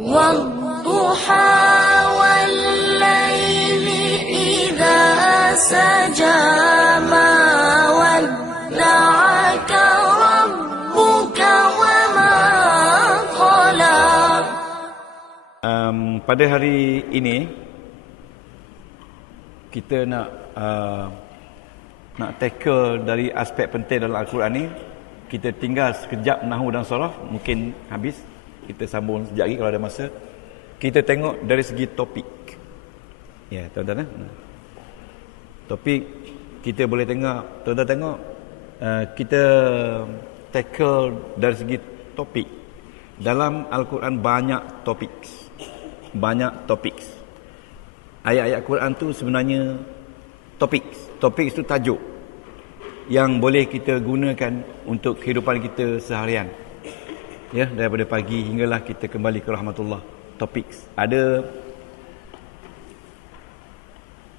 والضحى والليل إذا سجى ما ودعك ربك وما قلى. Pada hari ini kita nak tackle dari aspek penting dalam Al-Quran ni. Kita tinggal sekejap nahwu dan saraf, mungkin habis. Kita sambung sekejap lagi kalau ada masa. Kita tengok dari segi topik. Ya, tuan-tuan. Topik kita boleh tengok, tuan-tuan tengok, kita tackle dari segi topik. Dalam Al-Quran banyak topik. Banyak topik. Ayat-ayat Quran tu sebenarnya topik. Topik itu tajuk yang boleh kita gunakan untuk kehidupan kita seharian. Ya, daripada pagi hinggalah kita kembali ke rahmatullah. Topik. Ada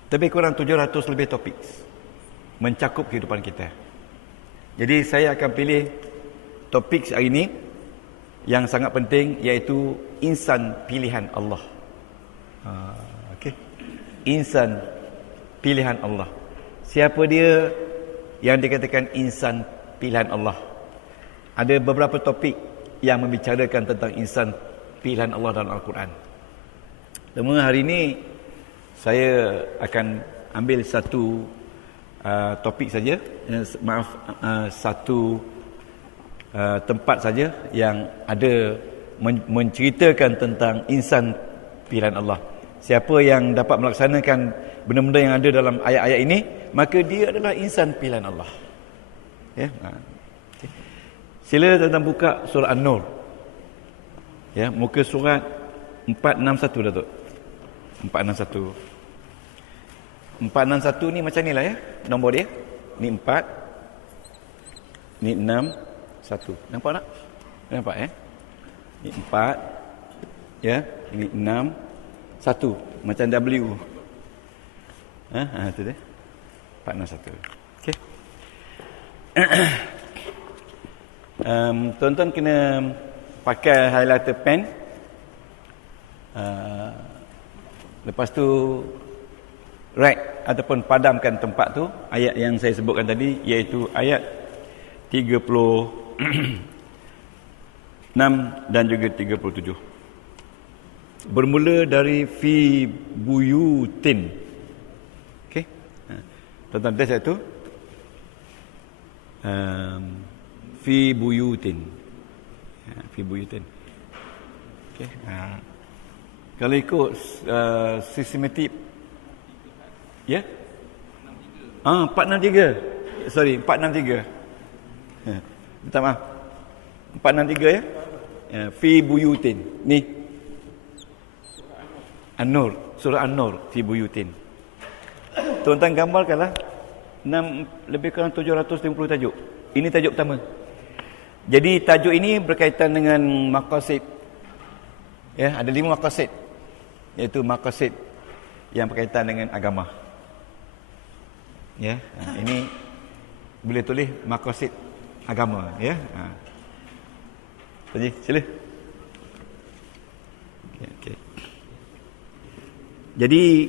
lebih kurang 700 lebih topik mencakup kehidupan kita. Jadi saya akan pilih topik hari ini yang sangat penting, iaitu insan pilihan Allah. Okey. Insan pilihan Allah. Siapa dia yang dikatakan insan pilihan Allah? Ada beberapa topik yang membicarakan tentang insan pilihan Allah dalam Al-Quran. Namun hari ini saya akan ambil satu topik saja, satu tempat saja yang ada menceritakan tentang insan pilihan Allah. Siapa yang dapat melaksanakan benda-benda yang ada dalam ayat-ayat ini, maka dia adalah insan pilihan Allah. Ya. Okay. Sila tuan-tuan buka surah An-Nur. Ya, muka surat 461 Datuk. 461. 461 ni macam ni lah ya, nombor dia. Ni 4. Ni 6. 1. Nampak tak? Nampak ya? Ni 4. Ya, ini 6. 1. Macam W. Itu dia. 461. Okey. Tuan-tuan kena pakai highlighter pen. Lepas tu write ataupun padamkan tempat tu ayat yang saya sebutkan tadi, iaitu ayat 36 dan juga 37. Bermula dari fi buyutin. Okey. Tuan-tuan tes itu. Fi buyutin. Fi buyutin. Okey. Kalau ikut sistematik, ya? 463. Sorry, 463. Minta maaf. 463 ya? Fi buyutin. Ni An-Nur, surah An-Nur, fi buyutin. Tuan-tuan gambarkanlah lebih kurang 750 tajuk. Ini tajuk pertama. Jadi tajuk ini berkaitan dengan maqasid. Ya, ada 5 maqasid. Iaitu maqasid yang berkaitan dengan agama. Ya, ini boleh tulis maqasid agama, ya. Jadi, sila. Okey. Jadi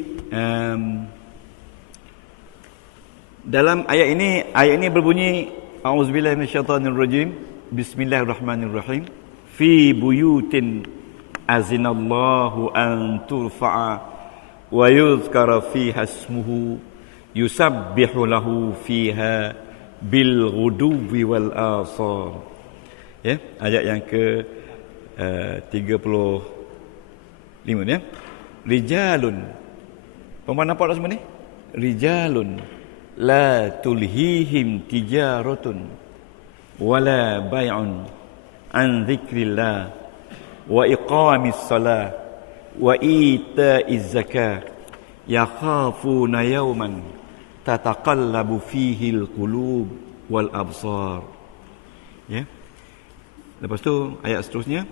dalam ayat ini berbunyi a'udzubillahi minasyaitonirrajim, bismillahirrahmanirrahim, fi buyutin azinallahu an turfa'a wa yuzkara fiha ismuhu yusabbihu lahu fiha bil ghuduwi wal asar. Ya, ayat yang ke 35 ya. Rijalun. Pemana nampak tak semua ni? Rijalun la tulhihim tijaratun wala bai'un an dzikrillah wa iqamis salah wa ita'iz zakah yakhafuna yawman tataqallabu fihi al-qulub wal absar. Ya. Lepas tu ayat seterusnya,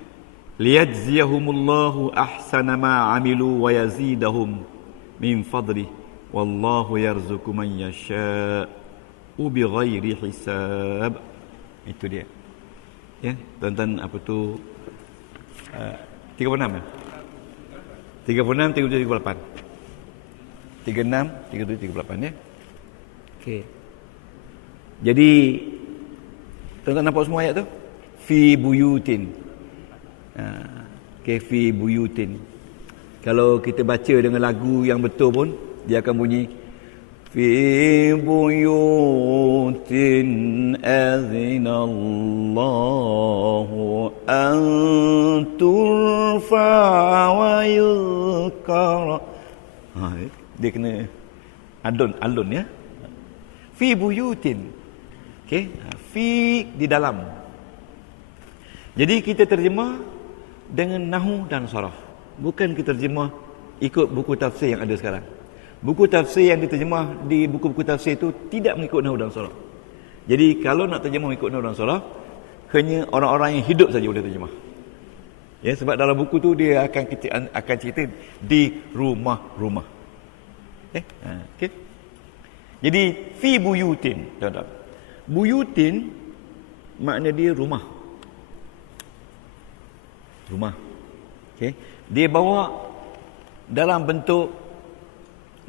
liyajziyahumullahu ahsana ma amilu wa yazidahum min fadli wallahu yarzuqu man yasha'u bighairi hisab. Itu dia. Ya, tuan-tuan, apa tu 36 ya? 36, 37, 38. 36, 37, 38 ya. Okey. Jadi tuan-tuan nampak semua ayat tu? Fi buyutin. Okey, fi buyutin. Kalau kita baca dengan lagu yang betul pun, dia akan bunyi fi buyutin azinallahu an turfa wa yuzkara. Dia kena alun ya. Fi buyutin. Okey, fi di dalam. Jadi kita terjemah dengan nahu dan saraf. Bukan kita terjemah ikut buku tafsir yang ada sekarang. Buku tafsir yang diterjemah di buku-buku tafsir itu tidak mengikut nahwu dan saraf. Jadi kalau nak terjemah mengikut nahwu dan saraf, hanya orang-orang yang hidup saja boleh terjemah. Ya, sebab dalam buku tu dia akan cerita di rumah-rumah. Okey. Jadi fi buyutin, tuan-tuan. Buyutin makna dia rumah. Rumah. Okey. Dia bawa dalam bentuk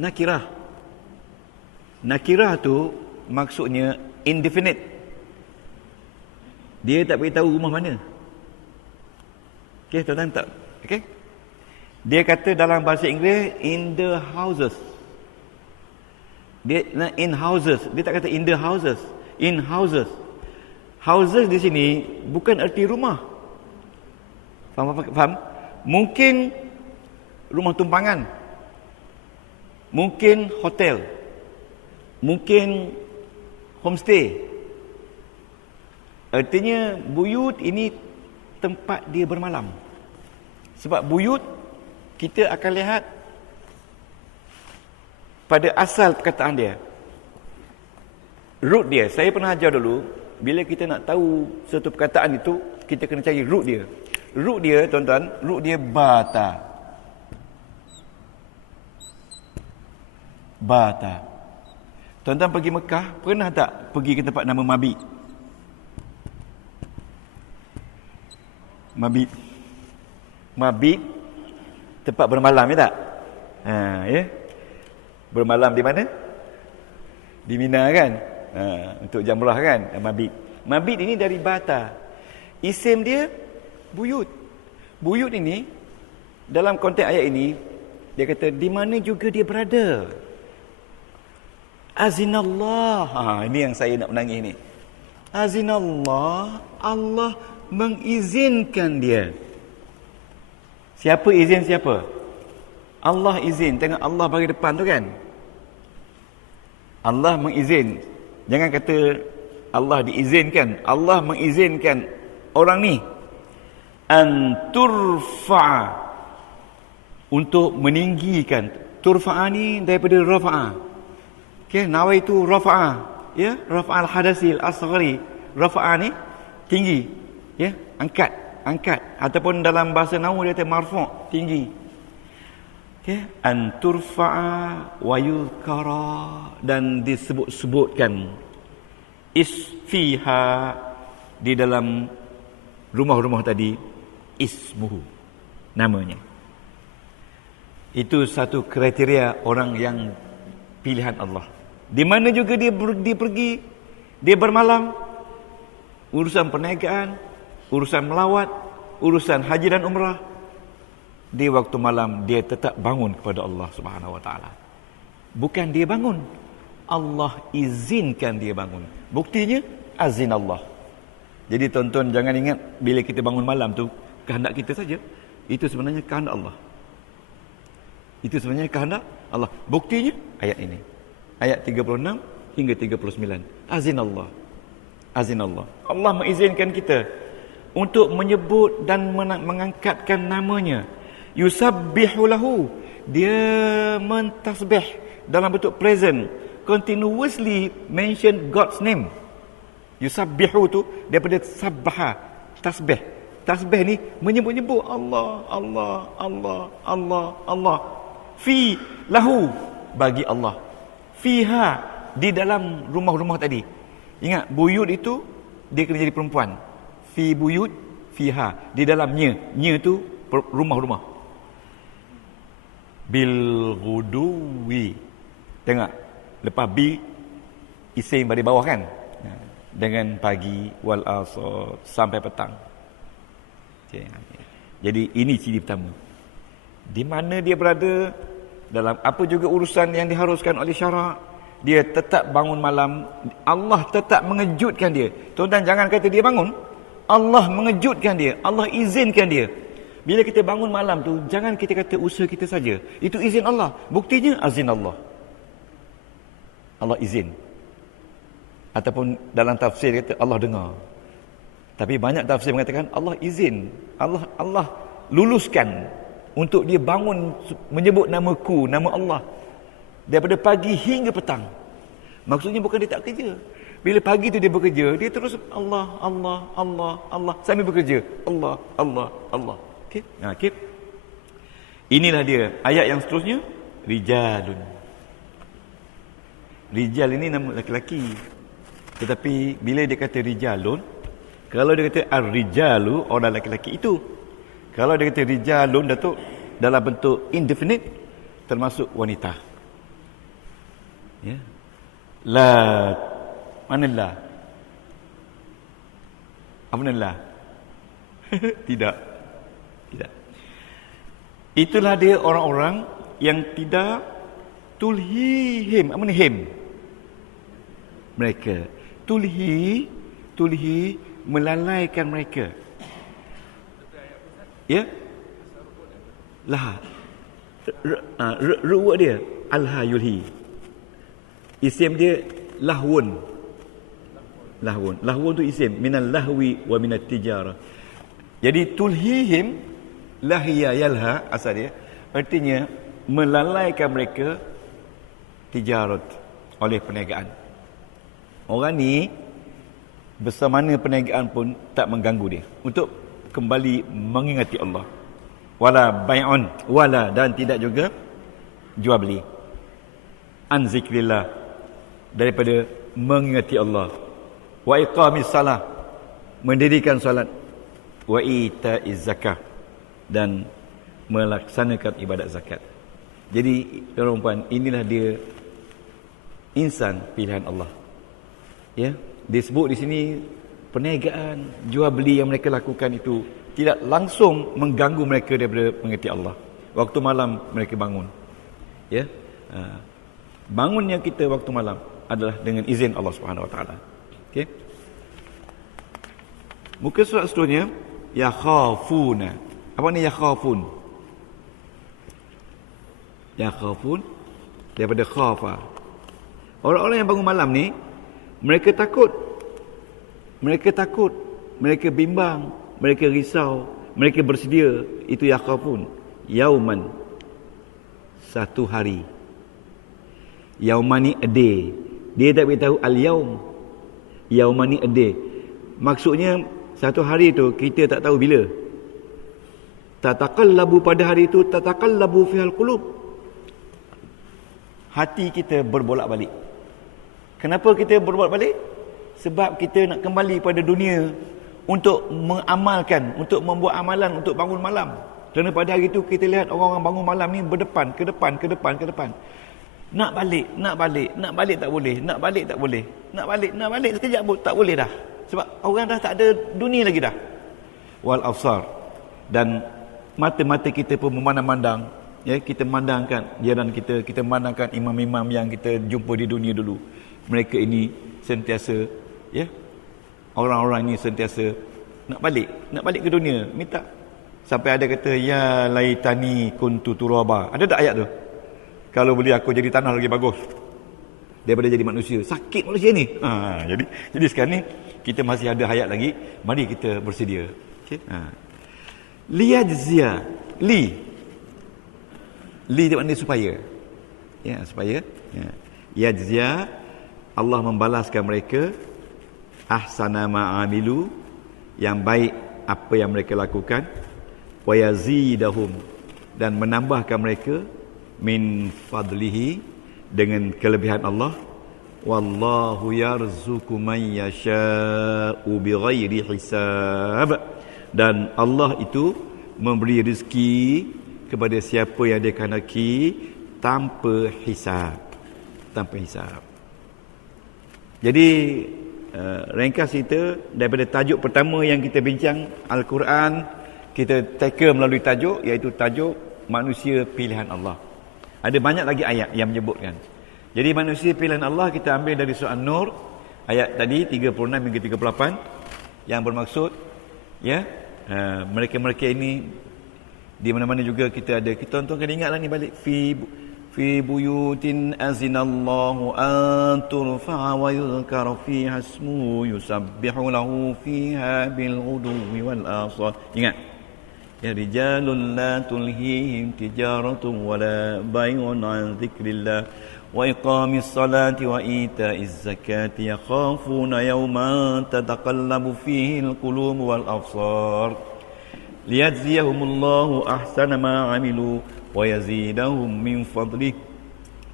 nakirah. Nakirah tu maksudnya indefinite. Dia tak beritahu rumah mana. Okey, tuan-tuan tak? Okey. Dia kata dalam bahasa Inggeris in the houses. Dia in houses. Dia tak kata in the houses. In houses. Houses di sini bukan erti rumah. Faham? Mungkin rumah tumpangan, mungkin hotel, mungkin homestay. Artinya buyut ini tempat dia bermalam. Sebab buyut kita akan lihat pada asal perkataan dia, root dia. Saya pernah ajar dulu, bila kita nak tahu satu perkataan itu, kita kena cari root dia. Root dia, tuan-tuan, root dia bata. Bata. Tuan-tuan pergi Mekah, pernah tak pergi ke tempat nama Mabit? Mabit tempat bermalam, ya tak? Ya. Bermalam di mana? Di Mina kan? Untuk jamrah kan? Mabit ini dari bata. Isim dia buyut. Buyut ini dalam konteks ayat ini dia kata di mana juga dia berada. Azinallah. Ini yang saya nak menangis ni. Azinallah, Allah mengizinkan dia. Siapa izin siapa? Allah izin. Tengok Allah bagi depan tu kan. Allah mengizin. Jangan kata Allah diizinkan. Allah mengizinkan orang ni an turfa, untuk meninggikan. Turfa'a ni daripada rafa'a. Okey, nawaitu rafa'a, ya, rafa'al hadasil asghari. Rafa'a ni tinggi, ya, angkat ataupun dalam bahasa nahwu dia kata marfu', tinggi. Okey, an turfa'a wa yuzkara, dan disebut-sebutkan isfiha, di dalam rumah-rumah tadi, ismuhu, namanya. Itu satu kriteria orang yang pilihan Allah. Di mana juga dia pergi, dia bermalam, urusan perniagaan, urusan melawat, urusan haji dan umrah, di waktu malam dia tetap bangun kepada Allah Subhanahu wa taala. Bukan dia bangun, Allah izinkan dia bangun. Buktinya azinallah. Jadi tuan-tuan jangan ingat bila kita bangun malam tu kehendak kita saja. Itu sebenarnya kehendak Allah. Itu sebenarnya kehendak Allah. Buktinya ayat ini. Ayat 36 hingga 39. Azinallah. Azinallah. Allah mengizinkan kita untuk menyebut dan mengangkatkan namanya. Yusabbihu lahu. Dia mentasbih dalam bentuk present. Continuously mention God's name. Yusabbihu tu daripada sabbaha, tasbih. Tasbih ni menyebut-nyebut Allah, Allah, Allah, Allah, Allah. Fi lahu, bagi Allah. Fiha, di dalam rumah-rumah tadi. Ingat, buyut itu dia kena jadi perempuan. Fi buyut, fiha, di dalamnya. Nya tu rumah-rumah. Bil ghuduwi. Tengok. Lepas bi isim dari bawah kan? Dengan pagi wal asar sampai petang. Okay. Jadi ini ciri pertama. Di mana dia berada, dalam apa juga urusan yang diharuskan oleh syarak, dia tetap bangun malam. Allah tetap mengejutkan dia. Tuan-tuan jangan kata dia bangun. Allah mengejutkan dia. Allah izinkan dia. Bila kita bangun malam tu, jangan kita kata usaha kita saja. Itu izin Allah. Buktinya azin Allah. Allah izin. Ataupun dalam tafsir kata Allah dengar. Tapi banyak tafsir mengatakan Allah izin. Allah luluskan untuk dia bangun menyebut namaku, nama Allah. Daripada pagi hingga petang. Maksudnya bukan dia tak kerja. Bila pagi tu dia bekerja, dia terus Allah sambil bekerja. Allah. Okey. Okey. Inilah dia ayat yang seterusnya, rijalun. Rijal ini nama lelaki. Tetapi bila dia kata rijalun, kalau dia kata ar-rijalu, orang lelaki itu. Kalau dia kata rijalun, Datuk, dalam bentuk indefinite, termasuk wanita. Ya. La, mana la? Apa la? Tidak. Itulah dia orang-orang yang tidak tulhihim. Apa ni him? Mereka. Tulhi melalaikan mereka. Ya? Lah. Ru'wa dia alha yulhi. Isim dia lahwun. Lahwun tu isim minal lahwi wa minat tijarah. Jadi tulhihim lahiya yalha asal dia artinya melalaikan mereka tijarat oleh perniagaan. Orang ni besar mana perniagaan pun tak mengganggu dia untuk kembali mengingati Allah. Wala bai'un wala, dan tidak juga jual beli. An zikrillah, daripada mengingati Allah. Wa iqamis salah, mendirikan salat. Wa ita'iz zakah, dan melaksanakan ibadat zakat. Jadi tuan-tuan, inilah dia insan pilihan Allah. Ya, disebut di sini perniagaan, jual beli yang mereka lakukan itu tidak langsung mengganggu mereka daripada mengingati Allah. Waktu malam mereka bangun. Ya. Bangunnya kita waktu malam adalah dengan izin Allah Subhanahu Wa Taala. Okey. Muka surat seterusnya, yakhafuna. Apa ni yakhafun? Yakhafun daripada khafa. Orang-orang yang bangun malam ni, mereka takut. Mereka bimbang, mereka risau, mereka bersedia. Itu yakhafun. Yauman, satu hari. Yaumani a day. Dia tak beritahu al-yaum. Yaumani a day. Maksudnya satu hari tu kita tak tahu bila. Tataqallabu, pada hari itu tataqallabu fihal qulub. Hati kita berbolak-balik. Kenapa kita berbolak-balik? Sebab kita nak kembali pada dunia untuk mengamalkan, untuk membuat amalan, untuk bangun malam. Kerana pada hari itu kita lihat orang-orang bangun malam ni berdepan, ke depan. Nak balik tak boleh, nak balik sekejap pun tak boleh dah. Sebab orang dah tak ada dunia lagi dah. Wal absar, dan mata-mata kita pun memandang-mandang. Ya, kita memandangkan jiran kita memandangkan imam-imam yang kita jumpa di dunia dulu. Mereka ini sentiasa, ya, orang-orang ini sentiasa nak balik ke dunia, minta. Sampai ada kata, ya laitani kuntu turaba. Ada tak ayat tu? Kalau boleh aku jadi tanah lagi bagus daripada jadi manusia. Sakit manusia ni. Jadi sekarang ni kita masih ada hayat lagi. Mari kita bersedia. Okay? Liyajzia. Li itu maknanya supaya. Ya, supaya. Ya. Yajzia, Allah membalaskan mereka ahsana ma'amilu, yang baik apa yang mereka lakukan, wa yazidahum, dan menambahkan mereka min fadlihi, dengan kelebihan Allah. Wallahu yarzuqu man yasha'u bighairi hisab, dan Allah itu memberi rezeki kepada siapa yang dia kehendaki tanpa hisab. Tanpa hisab. Jadi ringkas cerita daripada tajuk pertama yang kita bincang, Al-Quran, kita tackle melalui tajuk, iaitu tajuk manusia pilihan Allah. Ada banyak lagi ayat yang menyebutkan. Jadi manusia pilihan Allah kita ambil dari surah An-Nur, ayat tadi 36 hingga 38, yang bermaksud ya, mereka-mereka ini di mana-mana juga kita ada. Kita tuan-tuan kena ingatlah ni balik, fi buyutin azinallahu an turfa'a wa yuzkara fiha ismuhu yusabbihu lahu fiha bil ghuduwi wal asal. Ingat, ya, rijalun la tulhihim tijaratun wala bai'un an dzikrillah wa iqamis salati wa ita'iz zakati yakhafuna yawman tataqallabu fihi al qulub wal absar liyajziyahumullahu ahsana ma 'amilu wa yazidahum min fadlih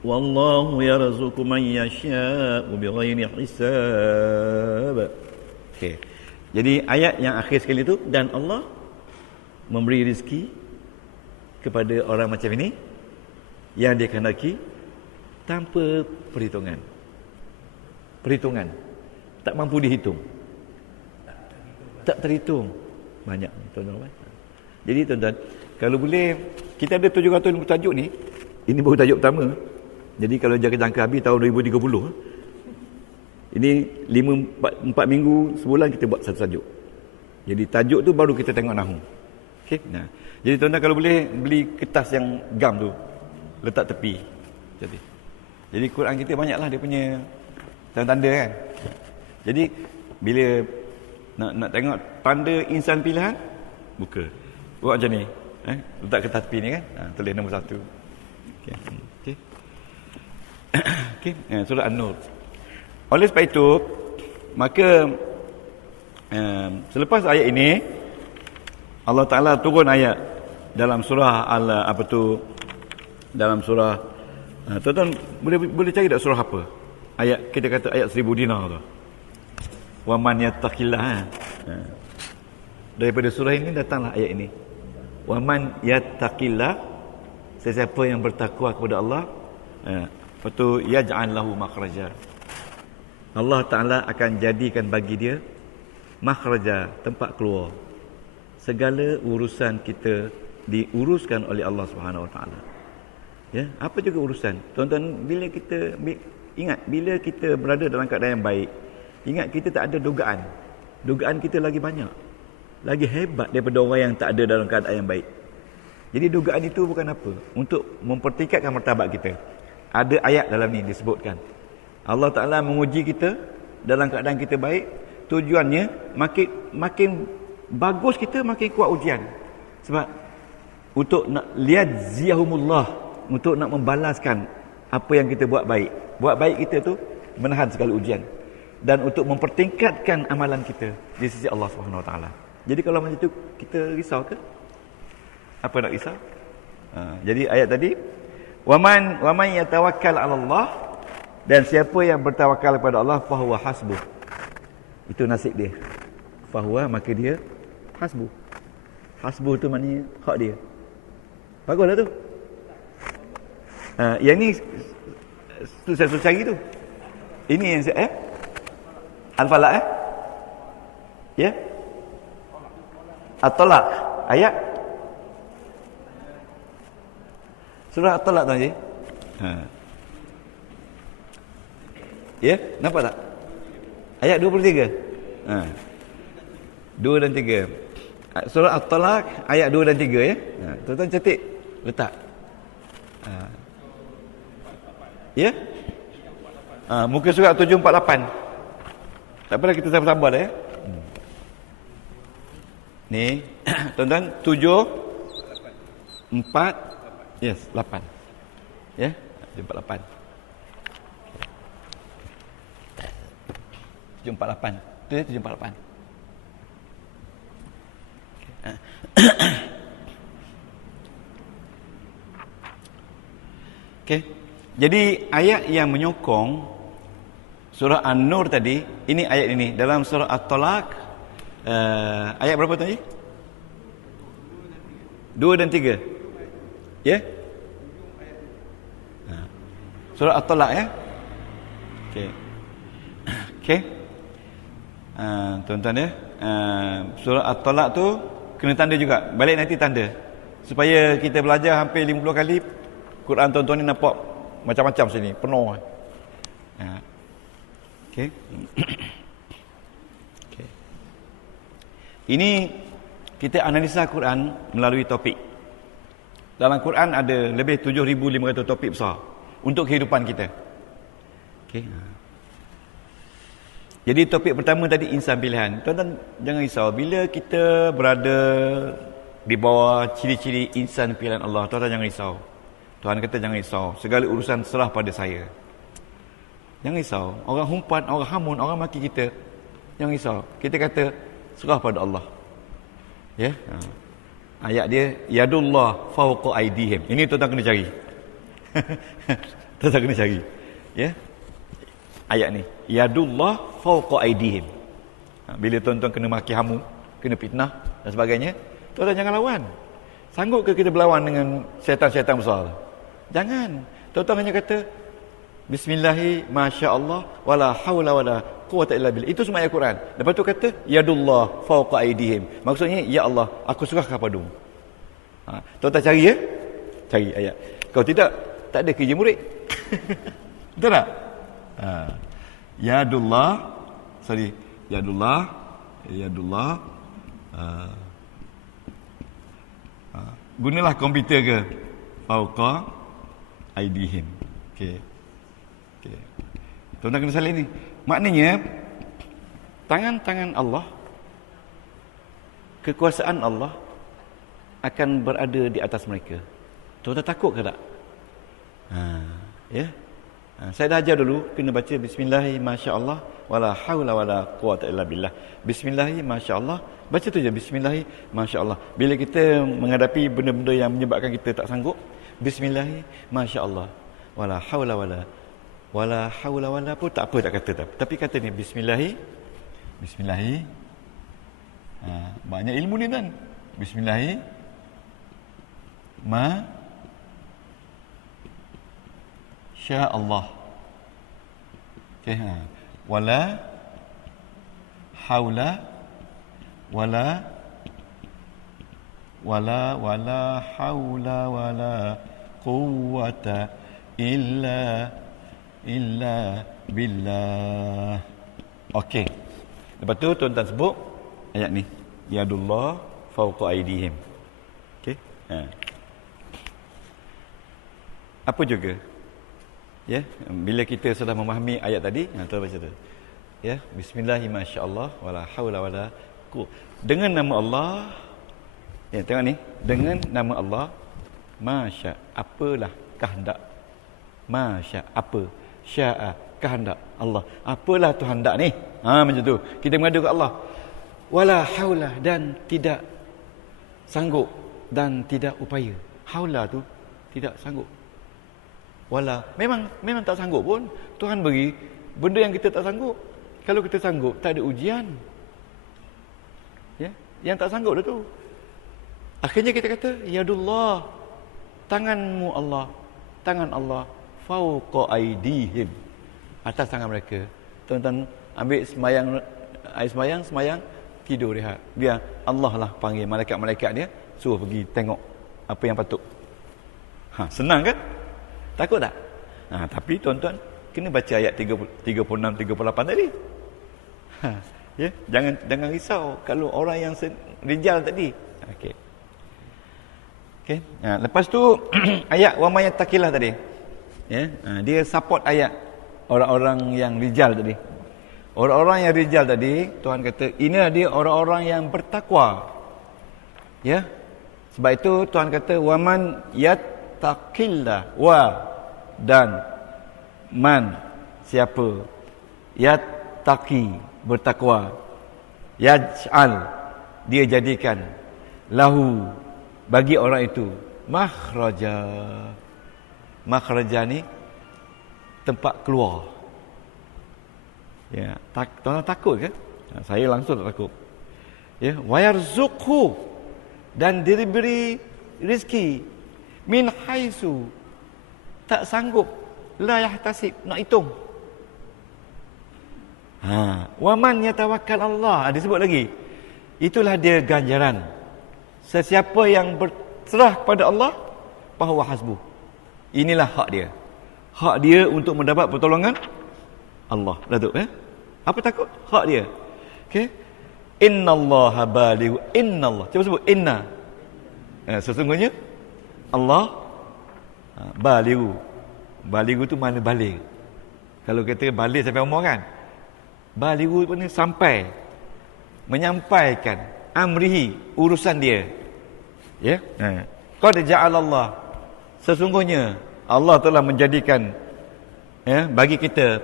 wallahu yarzuqu man yasha'u bighairi hisab. Okey. Jadi ayat yang akhir sekali itu, dan Allah memberi rezeki kepada orang macam ini yang dia kehendaki tanpa perhitungan. Perhitungan tak mampu dihitung. Tak terhitung. Banyak tuan-tuan. Jadi tuan-tuan, kalau boleh, kita ada 750 tajuk ni. Ini baru tajuk pertama. Jadi kalau jangka habis tahun 2030, ini 4 minggu, sebulan kita buat satu tajuk. Jadi tajuk tu baru kita tengok nahu. Okey. Nah, jadi tuan-tuan kalau boleh beli kertas yang gam tu, letak tepi. Jadi Quran kita banyaklah dia punya tanda-tanda kan. Jadi bila nak tengok tanda insan pilihan, buka. Buat macam ni. Letak kertas tepi ni kan. Tulis nombor 1. Okey. Okey. Okey. Surah An-Nur. Oleh sebab itu, maka selepas ayat ini, Allah Ta'ala turun ayat dalam surah dalam surah, tuan-tuan boleh cari tak surah apa? Ayat, kita kata ayat 1000 dinar tu. Wa man yattaqillah. Daripada surah ini datanglah ayat ini. Wa man yattaqillah, sesiapa yang bertakwa kepada Allah, lepas tu yaj'al lahu makhraja. Allah Ta'ala akan jadikan bagi dia makhraja, tempat keluar. Segala urusan kita diuruskan oleh Allah Subhanahu Wa Ta'ala. Ya, apa juga urusan. Tuan-tuan, bila kita ingat, bila kita berada dalam keadaan yang baik, ingat kita tak ada dugaan. Dugaan kita lagi banyak, lagi hebat daripada orang yang tak ada dalam keadaan yang baik. Jadi dugaan itu bukan apa, untuk mempertingkatkan martabat kita. Ada ayat dalam ni disebutkan Allah Ta'ala menguji kita dalam keadaan kita baik. Tujuannya makin bagus kita, makin kuat ujian. Sebab untuk nak liyajziyahumullah, untuk nak membalaskan apa yang kita buat baik. Buat baik kita tu menahan segala ujian, dan untuk mempertingkatkan amalan kita di sisi Allah Subhanahu Wa Taala. Jadi kalau macam tu, kita risau ke? Apa nak risau? Jadi ayat tadi, waman yatawakkal 'ala Allah, dan siapa yang bertawakal kepada Allah, fahuwa hasbuh. Itu nasib dia. Fahuwa, maka dia hasbuh. Hasbuh tu maknanya hak dia. Baguslah tu. Yang ni tu saya suruh cari tu. Ini yang saya Al-Falaq ya? At-Talaq ayat surah At-Talaq tu je. Ya, nampak tak? Ayat 23. 2 dan 3. Surah At-Talaq ayat 2 dan 3 ya. Tuan-tuan catat, letak. Ya? Muka surat 748. Tak apalah, kita sabar-sabar ya. Ni, tuan-tuan, 7 4 yes, 8. Ya, 748. 748. Tu ya, 748. Okey. Jadi ayat yang menyokong surah An-Nur tadi, ini ayat ini dalam surah At-Talaq, ayat berapa tadi? 2 dan 3. Ya? Surah At-Talaq ya. Okey. Okey. Tuan-tuan ya. Surah At-Talaq tu kena tanda juga. Balik nanti tanda. Supaya kita belajar hampir 50 kali Quran tuan-tuan ni nampak macam-macam sini, penuh. Okey. Okey. Ini kita analisa Quran melalui topik. Dalam Quran ada lebih 7,500 topik besar untuk kehidupan kita. Okey. Jadi topik pertama tadi insan pilihan. Tuan-tuan jangan risau bila kita berada di bawah ciri-ciri insan pilihan Allah. Tuan-tuan jangan risau. Tuhan kata jangan risau. Segala urusan serah pada saya. Jangan risau. Orang humpan, orang hamun, orang maki kita. Jangan risau. Kita kata serah pada Allah. Ya. Ayat dia yadullah fawqa aydihim. Ini tuan-tuan kena cari. Tuan-tuan kena cari. Ya. Ayat ni yadullah fawqa aydihim. Bila tuan-tuan kena maki hamu, kena fitnah dan sebagainya, tuan-tuan jangan lawan. Sanggup ke kita berlawan dengan syaitan-syaitan besar? Jangan. Tuan-tuan hanya kata bismillahi masya-Allah wala haula wala quwwata illa billah. Itu semua ayat Quran. Lepas tu kata yadullah fawqa aydihim. Maksudnya ya Allah, aku serahkan padamu. Tuan-tuan cari ya. Cari ayat. Kalau tidak, tak ada kerja murid. Betul tak? Yadullah Yadullah gunalah komputer ke fawqa aydihim. Okey. Tuan-tuan kena salin ni. Maknanya tangan-tangan Allah, kekuasaan Allah akan berada di atas mereka. Tuan-tuan takut ke tak? Ya. Saya dah ajar dulu kena baca bismillahi masya-Allah wala haula wala quwwata illa billah. Bismillahi masya-Allah, baca tu je bismillahi masya-Allah. Bila kita menghadapi benda-benda yang menyebabkan kita tak sanggup, bismillahi masya-Allah wala haula wala pun tak apa tak kata tak. Tapi kata ni bismillahi. Banyak ilmu ni kan. Bismillahi sya Allah. Okey, wala haula wala haula wala quwwata illa billah. Okey. Lepas tu tuan-tuan sebut ayat ni. Yadullah fawqa aydihim. Okey. Apa juga? Ya, bila kita sudah memahami ayat tadi, tuan baca tu. Ya, bismillahi masya-Allah wala haula wala quwwata. Dengan nama Allah. Ya, tengok ni. Dengan nama Allah, masya, apalah kehendak. Masya, apa? Sya'a, kehendak Allah. Apalah Tuhan hendak ni? Macam tu. Kita mengadu ke Allah. Wala haula, dan tidak sanggup dan tidak upaya. Haula tu tidak sanggup. Wala, memang tak sanggup pun. Tuhan beri benda yang kita tak sanggup. Kalau kita sanggup, tak ada ujian. Ya, yang tak sanggup dah tu. Akhirnya kita kata yadullah, tanganmu Allah, tangan Allah fawqa aydihim, atas tangan mereka. Tuan-tuan ambil semayang, tidur rehat. Biar Allah lah panggil malaikat-malaikat dia, suruh pergi tengok apa yang patut. Senang kan? Takut tak? Tapi tuan-tuan kena baca ayat 36 38 tadi. Ya, jangan risau kalau orang yang rijal tadi. Okey. Lepas tu ayat wa may yattaqillah tadi. Ya, dia support ayat orang-orang yang rijal tadi. Orang-orang yang rijal tadi, Tuhan kata inilah dia orang-orang yang bertakwa. Ya. Sebab itu Tuhan kata waman yattaqillah, dan man, siapa yattaqi, bertakwa, yaj'al, dia jadikan, lahu, bagi orang itu, makhraja. Makhraja ni tempat keluar. Ya, tuan takut ke? Saya langsung tak takut. Ya, wayarzuqhu, dan diberi rezeki min haisu, tak sanggup, la yahtasib, nak hitung. Wa man yatawakkal Allah, disebut lagi. Itulah dia ganjaran. Sesiapa yang berserah kepada Allah, fahuwa hasbuh. Inilah hak dia. Hak dia untuk mendapat pertolongan Allah. Datuk Apa takut? Hak dia. Okey. Innallaha baligh. Innallah. Cuba sebut inna. Sesungguhnya Allah baligh. Baligh tu mana balik? Kalau kita balik sampai umur kan? Baligh pun sampai, menyampaikan amrihi, urusan dia. Ya. Qad ja'alallah. Sesungguhnya Allah telah menjadikan bagi kita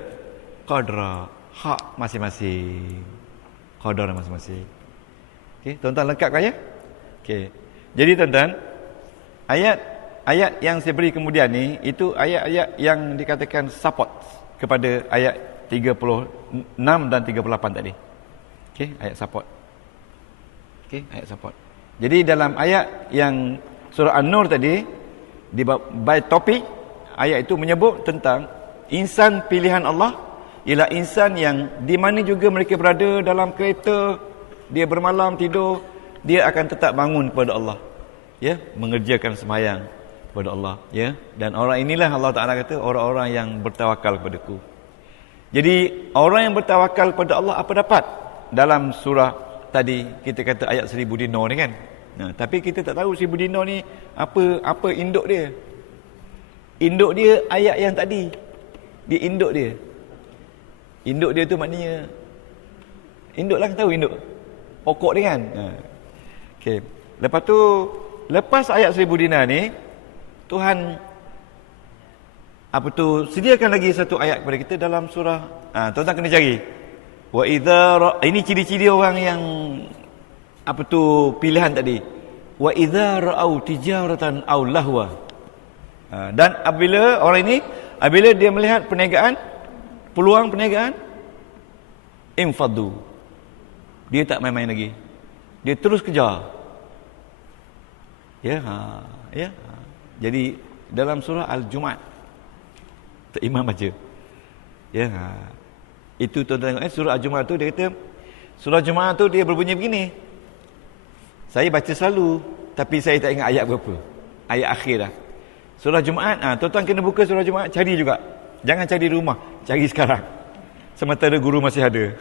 qadra, hak masing-masing. Qadar masing-masing. Okey, tuan-tuan lengkapkan ya? Okey. Jadi tuan-tuan, ayat yang saya beri kemudian ni, itu ayat-ayat yang dikatakan support kepada ayat 36 dan 38 tadi. Okey, ayat support. Okey, ayat support. Jadi dalam ayat yang surah An-Nur tadi, by topik, ayat itu menyebut tentang insan pilihan Allah ialah insan yang di mana juga mereka berada, dalam kereta, dia bermalam tidur, dia akan tetap bangun kepada Allah. Ya, mengerjakan sembahyang kepada Allah, ya. Dan orang inilah Allah Taala kata orang-orang yang bertawakal kepadaku. Jadi orang yang bertawakal kepada Allah apa dapat? Dalam surah tadi kita kata ayat 1000 dinar ni kan. Tapi kita tak tahu 1000 dinar ni apa induk dia. Induk dia ayat yang tadi. Dia induk dia. Induk dia tu maknanya induk lah, tahu induk. Pokok dia kan. Okey. Lepas tu, lepas ayat 1000 dinar ni, Tuhan sediakan lagi satu ayat kepada kita dalam surah. Tuan-tuan kena cari. Wa idza ini ciri-ciri orang yang pilihan tadi. Wa idza ra'au tijaratan aw lahwa. Dan apabila orang ini, apabila dia melihat perniagaan, peluang perniagaan, infaddu. Dia tak main-main lagi. Dia terus kejar. Jadi dalam surah Al-Jumaat, Imam baca. Itu tuan-tuan tengok surah Al-Jumaat tu, dia kata surah Jumaat tu dia berbunyi begini. Saya baca selalu, tapi saya tak ingat ayat berapa. Ayat akhir dah. Surah Jumaat, tuan-tuan kena buka surah Jumaat, cari juga. Jangan cari rumah, cari sekarang. Sementara guru masih ada.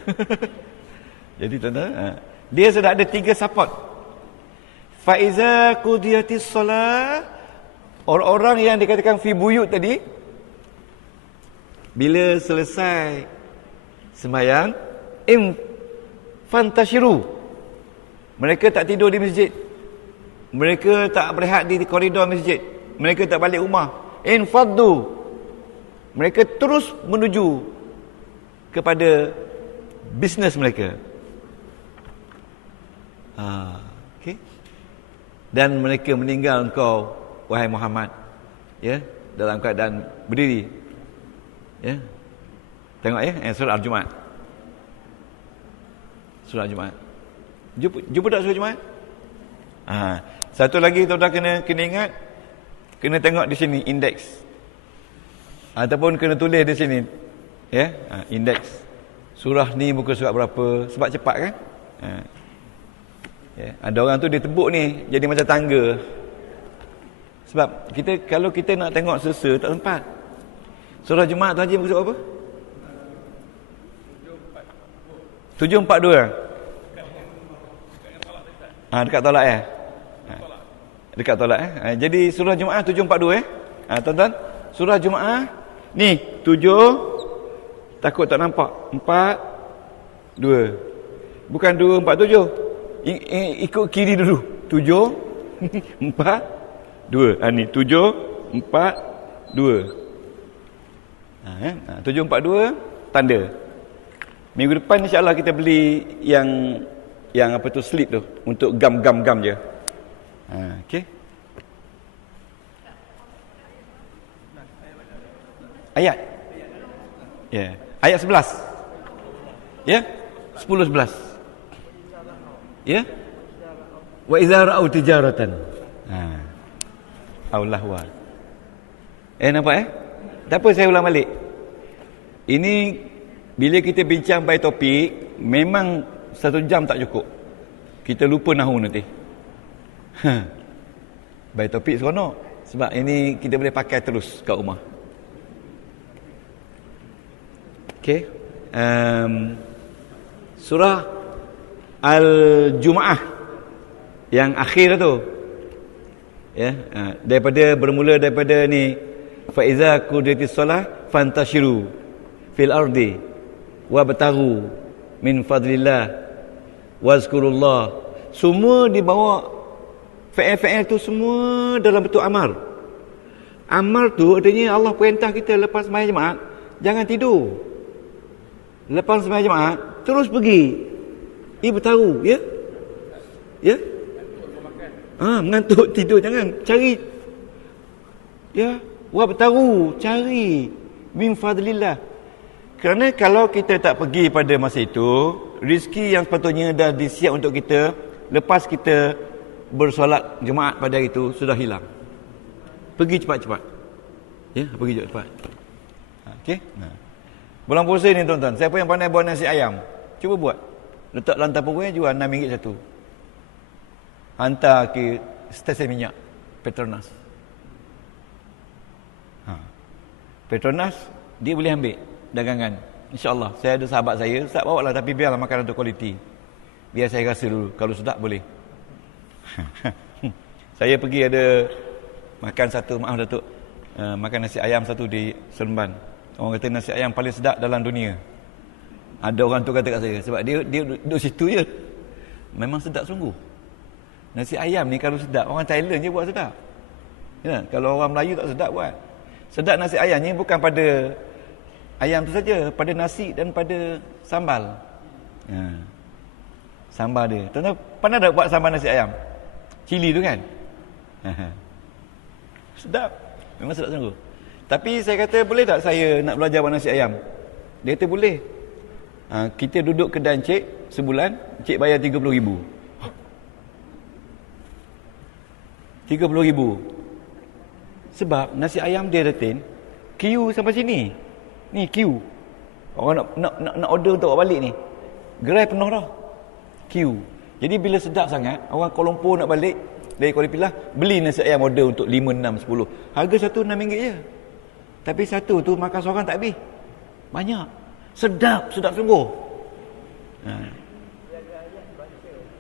Jadi tuan-tuan, dia sudah ada 3 support. Fa iza qudiyatis solah, orang-orang yang dikatakan fi buyut tadi, bila selesai sembahyang, fantashiru. Mereka tak tidur di masjid. Mereka tak berehat di koridor masjid. Mereka tak balik rumah. Infaddu. Mereka terus menuju kepada bisnes mereka. Okay. Dan mereka meninggal engkau, wahai Muhammad, ya, dalam keadaan berdiri. Ya. Tengok surah Al-Jumaat. Surah Al-Jumaat. Jumpa tak surah Jumaat? Satu lagi tuan-tuan kena ingat, kena tengok di sini indeks. Ataupun kena tulis di sini, ya, indeks. Surah ni muka surat berapa, sebab cepat kan? Ya, ada orang tu dia tebuk ni jadi macam tangga. Sebab kalau kita nak tengok selesa tak sempat. Surah Jumaat tu Haji muka surat apa? 742. Dekat tolak dekat tolak jadi surah Jumaat 742 tuan-tuan, surah Jumaat ni 7, takut tak nampak, 4 2, bukan 2 4 7, ikut kiri dulu, 7 4 2, ni 7 4 2, 7 4 2 tanda. Minggu depan insya-Allah kita beli yang slip tu untuk gam je. Okey. Ayat. Ya, ayat 11. Ya? 10 11. Ya? Wa idza ra'au tijaratan. aw lahwa. Nampak Tak apa, saya ulang balik. Ini bila kita bincang by topik, memang 1 jam tak cukup. Kita lupa nahu nanti. By topik seronok. Sebab ini kita boleh pakai terus kat rumah. Okey. Surah Al-Jumu'ah yang akhir tu. Bermula daripada ni, fa iza qudiyatis shalah fantashiru fil ardi wabtaghu min fadlillah wazkurullah. Semua dibawa fi'il tu semua dalam bentuk amar. Amar tu artinya Allah perintah kita lepas sembahyang Jumaat jangan tidur. Lepas sembahyang Jumaat terus pergi. Bertahu, ya? Mengantuk tidur jangan. Cari. Wabtaru, cari min fadlillah. Kerana kalau kita tak pergi pada masa itu, rezeki yang sepatutnya dah disiap untuk kita lepas kita bersolat Jumaat pada hari itu sudah hilang. Pergi cepat-cepat. Pergi cepat-cepat. Okey. Bulan puasa ni tuan-tuan, siapa yang pandai buat nasi ayam, cuba buat. Letak dalam tupperware, jual RM6 satu. Hantar ke stesen minyak Petronas. Petronas dia boleh ambil dagangan. InsyaAllah. Saya ada sahabat saya, Ustaz bawa lah, tapi biarlah makanan tu kualiti. Biar saya rasa dulu, kalau sedap boleh. Saya pergi ada makan satu, maaf Datuk, makan nasi ayam satu di Seremban. Orang kata nasi ayam paling sedap dalam dunia. Ada orang tu kata kat saya, sebab dia duduk situ je. Memang sedap sungguh. Nasi ayam ni kalau sedap, orang Thailand je buat sedap. Kalau orang Melayu tak sedap buat. Sedap nasi ayam ni bukan pada ayam tu saja, pada nasi dan pada sambal. Sambal dia. Tuan-tuan pernah tak buat sambal nasi ayam? Cili tu kan? Sedap. Memang sedap sungguh. Tapi saya kata, boleh tak saya nak belajar buat nasi ayam? Dia kata boleh. Kita duduk kedai encik sebulan, encik bayar RM30,000. RM30,000. Sebab nasi ayam dia retain queue sampai sini. Ni queue. Orang nak order untuk bawa balik ni. Gerai penuh dah. Queue. Jadi bila sedap sangat, orang Kuala Lumpur nak balik dari Kuala Pilah, beli nasi ayam order untuk 5, 6, 10. Harga satu RM6 je. Tapi satu tu makan seorang tak habis. Banyak. Sedap sungguh.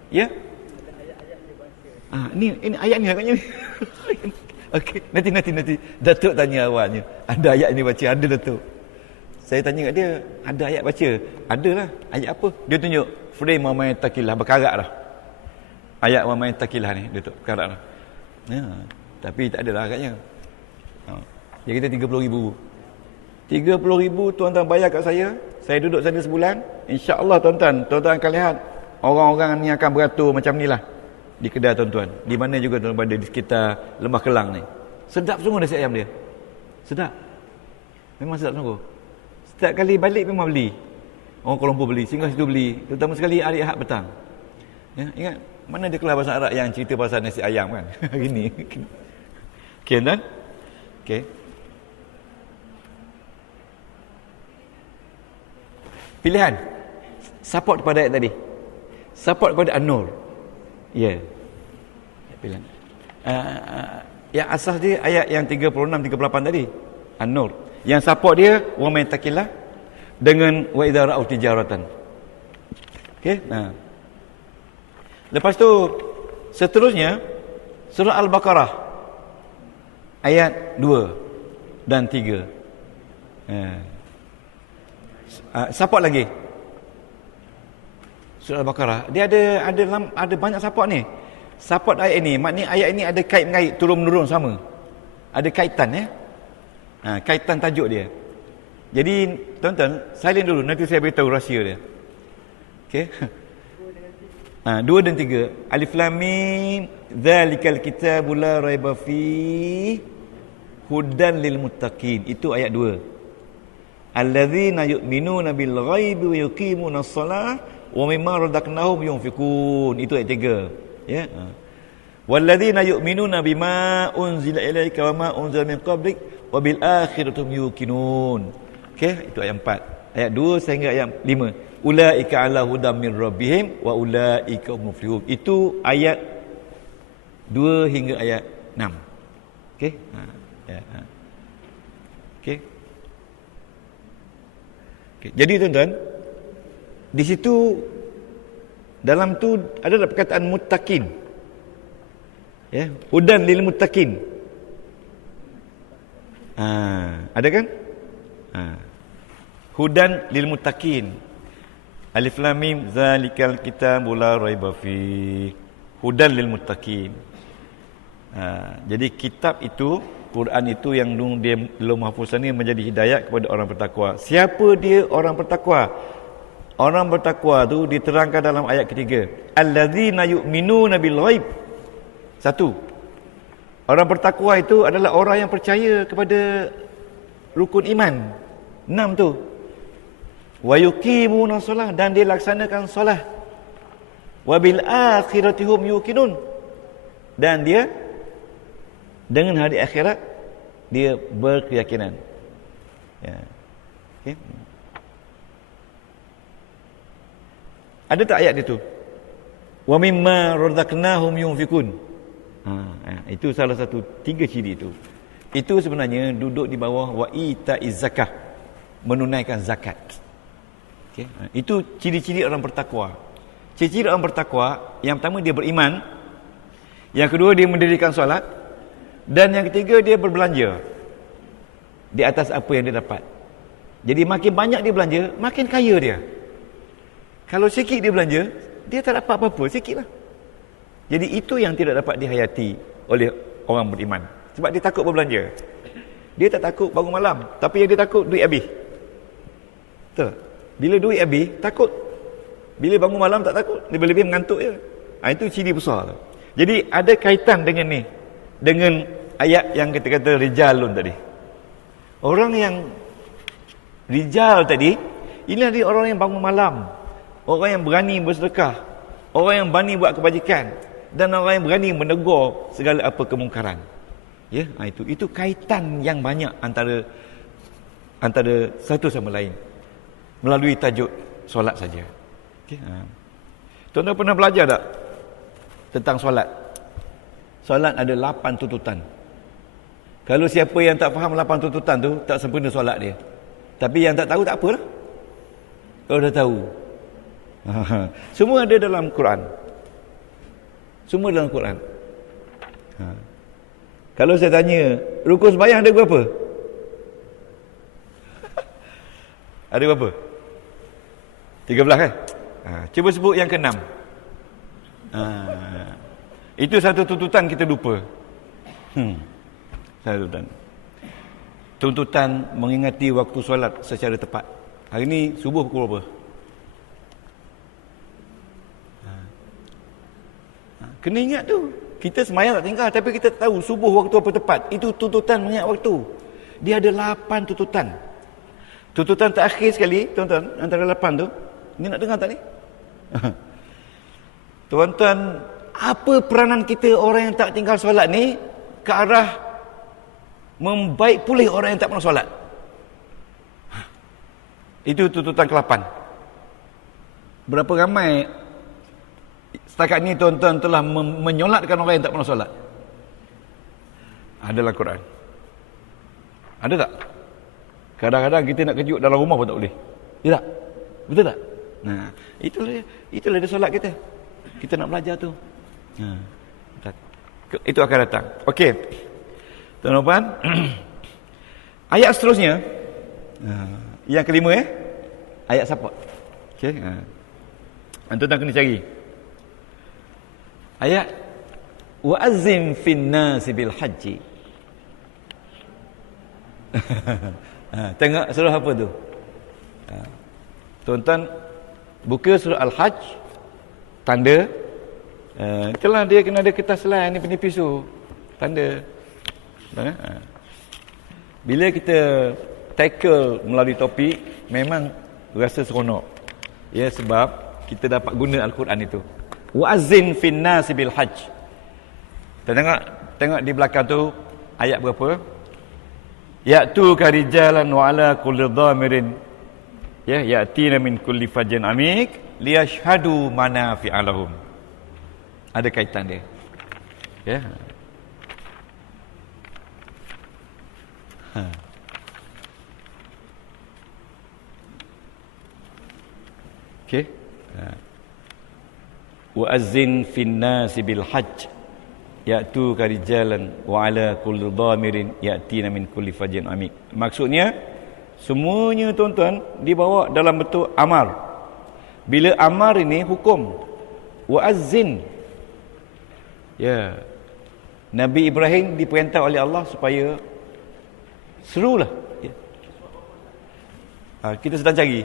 Ya? Ni ayat ni agaknya. Okey, nanti Datuk tanya awaknya. Ada ayat ni baca? Ada Datuk. Saya tanya kat dia, ada ayat baca? Adalah. Ayat apa? Dia tunjuk frame wa may taqilah, berkarat dah. Ayat wa may taqilah ni, Datuk, berkarat dah. Tapi tak adalah agaknya. Dia kata RM30,000. RM30,000 tuan-tuan bayar kat saya. Saya duduk sana sebulan. InsyaAllah tuan-tuan akan lihat orang-orang ni akan beratur macam ni lah di kedai tuan-tuan. Di mana juga tuan-tuan berada di sekitar Lembah Kelang ni. Sedap sungguh nasi ayam dia. Sedap. Memang sedap sungguh. Setiap kali balik memang beli. Orang Kuala Lumpur beli, singgah situ beli. Terutama sekali hari Ahad petang. Ingat mana dia kelas bahasa Arab yang cerita pasal nasi ayam kan? Hari ni. Okey tuan. Okey. Pilihan. Support kepada ayat tadi. Support kepada An-Nur. Ya. Pilihan. Yang asas dia ayat yang 36 38 tadi. An-Nur. Yang support dia wa may taqillah dengan wa idza ra'u tijaratan. Okey? Lepas tu seterusnya surah Al-Baqarah ayat 2 dan 3. Support lagi. Surah Al-Baqarah dia ada banyak support ni. Support ayat ini, maknanya ayat ini ada kait mengait turun menurun sama. Ada kaitan ya. Kaitan tajuk dia. Jadi tuan-tuan, silent dulu nanti saya beritahu rahsia dia. Okey. 2 dan 3. Alif Lam Mim dzalikal kitabul la raiba fi hudan lil muttaqin. Itu ayat 2. Alladzina yu'minuna bil ghaibi wa yuqimunas shalah wa mimma razaqnahum yunfiqun. Itu ayat 3. Ya. Walladzina yu'minuna bima unzila ilaika wa ma unzila min qablik wa bil akhirati hum yuqinun. Okey, itu ayat 4. Ayat 2 sehingga ayat 5. Ulaika ala hudam min rabbihim wa ulaika hum muflihun. Itu ayat 2 hingga ayat 6. Okey? Okey. Okey. Jadi tuan-tuan, di situ dalam tu ada perkataan muttaqin. Ya, hudan lil muttaqin. Ada kan? Hudan lil muttaqin. Alif lam mim zalikal kitabul la raiba fi. Hudan lil muttaqin. Jadi kitab itu, Quran itu yang dia Lauh Mahfuz ni menjadi hidayah kepada orang bertakwa. Siapa dia orang bertakwa? Orang bertakwa tu diterangkan dalam ayat ketiga. Allazina yu'minuna bil ghaib. 1. Orang bertakwa itu adalah orang yang percaya kepada rukun iman. 6 tu. Wa yuqimuna solah, dan dia laksanakan solah. Wa bil akhirati hum yuqinun, dan dia dengan hari akhirat dia berkeyakinan. Ya. Okay. Ada tak ayat itu? Wa mimma razaqnahum yunfikun. Itu salah satu 3 ciri itu. Itu sebenarnya duduk di bawah wa ita'iz zakah, menunaikan zakat. Okay. Itu ciri-ciri orang bertakwa. Ciri-ciri orang bertakwa, yang pertama dia beriman, yang kedua dia mendirikan solat, dan yang ketiga dia berbelanja di atas apa yang dia dapat. Jadi makin banyak dia belanja, makin kaya dia. Kalau sikit dia belanja, dia tak dapat apa-apa, sikitlah. Jadi itu yang tidak dapat dihayati oleh orang beriman. Sebab dia takut berbelanja. Dia tak takut bangun malam, tapi yang dia takut duit habis. Betul? Bila duit habis, takut. Bila bangun malam tak takut, lebih-lebih mengantuk je. Itu ciri besar. Jadi ada kaitan dengan ni, dengan ayat yang kita kata rijalun tadi. Orang yang rijal tadi, ini adalah orang yang bangun malam, orang yang berani bersedekah, orang yang berani buat kebajikan, dan orang yang berani menegur segala apa kemungkaran. Ya, itu kaitan yang banyak antara satu sama lain melalui tajuk solat saja. Okay. Tuan-tuan pernah belajar tak tentang solat? Solat ada 8 tuntutan. Kalau siapa yang tak faham 8 tuntutan tu, tak sempurna solat dia. Tapi yang tak tahu tak apalah. Kalau dah tahu. Semua ada dalam Quran. Semua dalam Quran. Kalau saya tanya, rukun sembahyang ada berapa? Ada berapa? 13 kan? Cuba sebut yang ke-6. Itu satu tuntutan kita lupa. Satu tuntutan. Tuntutan mengingati waktu solat secara tepat. Hari ni subuh pukul berapa? Kena ingat tu. Kita sembahyang tak tinggal, tapi kita tahu subuh waktu apa tepat. Itu tuntutan mengingat waktu. Dia ada 8 tuntutan. Tuntutan terakhir sekali, tuan-tuan, antara 8 tu. Ni nak dengar tak ni? Tuan-tuan, apa peranan kita orang yang tak tinggal solat ni ke arah membaik pulih orang yang tak pernah solat? Itu tuntutan ke-8. Berapa ramai setakat ni tuan-tuan telah menyolatkan orang yang tak pernah solat? Adalah Quran. Ada tak? Kadang-kadang kita nak kejut dalam rumah pun tak boleh. Ya tak? Betul tak? Nah, itulah dia solat kita. Kita nak belajar tu. Itu akan datang. Okey. Tuan-tuan, ayat seterusnya, yang kelima ayat support. Okey. Tuan-tuan kena cari. Ayat wa'azzim fin nasi bil haji. Tengok surah apa tu? Tuan-tuan buka surah Al-Hajj, tanda. Itulah dia kena ada kertas lain ni penipis tu. Tanda. Bila kita tackle melalui topik, memang rasa seronok. Ya, sebab kita dapat guna Al-Quran itu. Wa'azzin fin nasi bil hajj. Kita tengok di belakang tu ayat berapa? Ya'tu karijalan wa ala kulli dhamirin ya'tina min kulli fajjin amik liyashhadu manafi'a lahum. Ada kaitan dia. Ya. Okey. Wa azzin fin nasi bil hajj ya'tu karijalan wa ala kulli dhamirin ya'tina min kulli fajjin amik. Maksudnya semuanya tuan-tuan dibawa dalam bentuk amar. Bila amar ini hukum. Wa azzin. Ya. Nabi Ibrahim diperintah oleh Allah supaya serulah. Ya. Kita sedang cari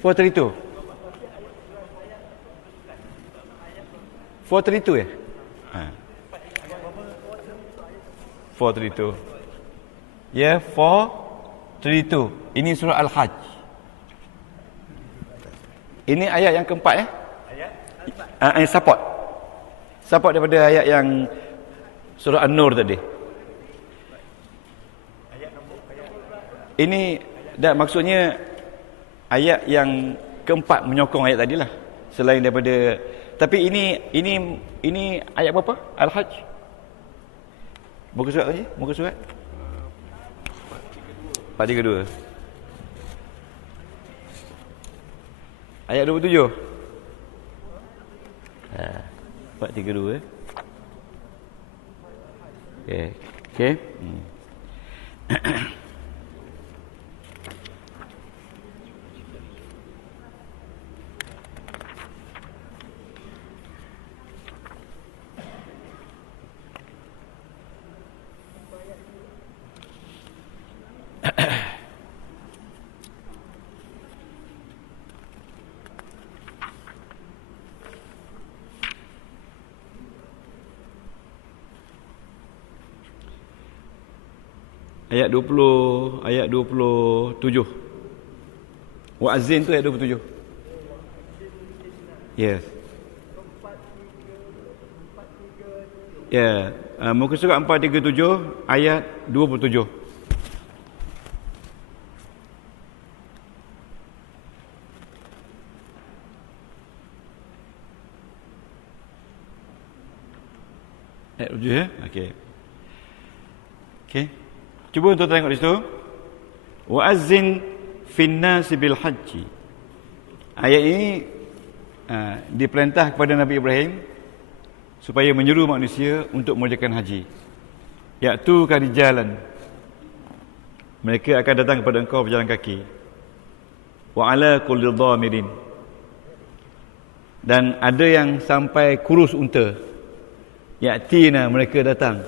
432 432 ya? 432. Ya, 432. Ini surah Al-Hajj. Ini ayat yang keempat ya? Ayat support. Support daripada ayat yang surah An-Nur tadi. Ini maksudnya ayat yang keempat menyokong ayat tadilah. Selain daripada, tapi ini ayat berapa? Al-Hajj. Muka surat tadi? Muka surat 432. Ayat 27. 432. Okey. Okey. Ayat 27. Wa azin tu ayat 27. Yes. Ya, muka surat 437 ayat 27. Ayat 7 ya. Okey. Okey. Cuba untuk tengok di situ. Wa azzin fin nas bil hajj. Ayat ini diperintah kepada Nabi Ibrahim supaya menyeru manusia untuk mengerjakan haji. Yaitu kari jalan. Mereka akan datang kepada engkau berjalan kaki. Wa ala kulli dhamirin. Dan ada yang sampai kurus unta. Ya'tina, mereka datang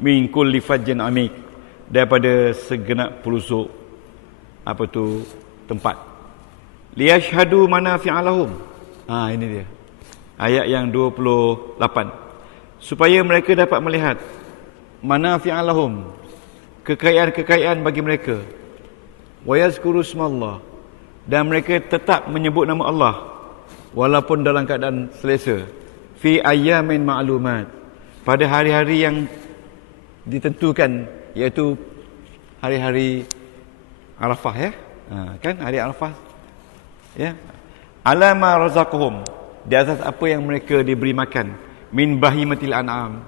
min kulli fajjin amik, daripada segenap pelusuk apa tu tempat. Liyashhadu manafi'a lahum. Ini dia. Ayat yang 28. Supaya mereka dapat melihat manafi'a lahum, kekayaan-kekayaan bagi mereka. Wa yazkuru ismallah, dan mereka tetap menyebut nama Allah walaupun dalam keadaan selesa. Fi ayyamin ma'lumat, pada hari-hari yang ditentukan, iaitu hari-hari Arafah ya. Kan hari Arafah ya. Alama razaqahum, di atas apa yang mereka diberi makan, min bahimatil an'am,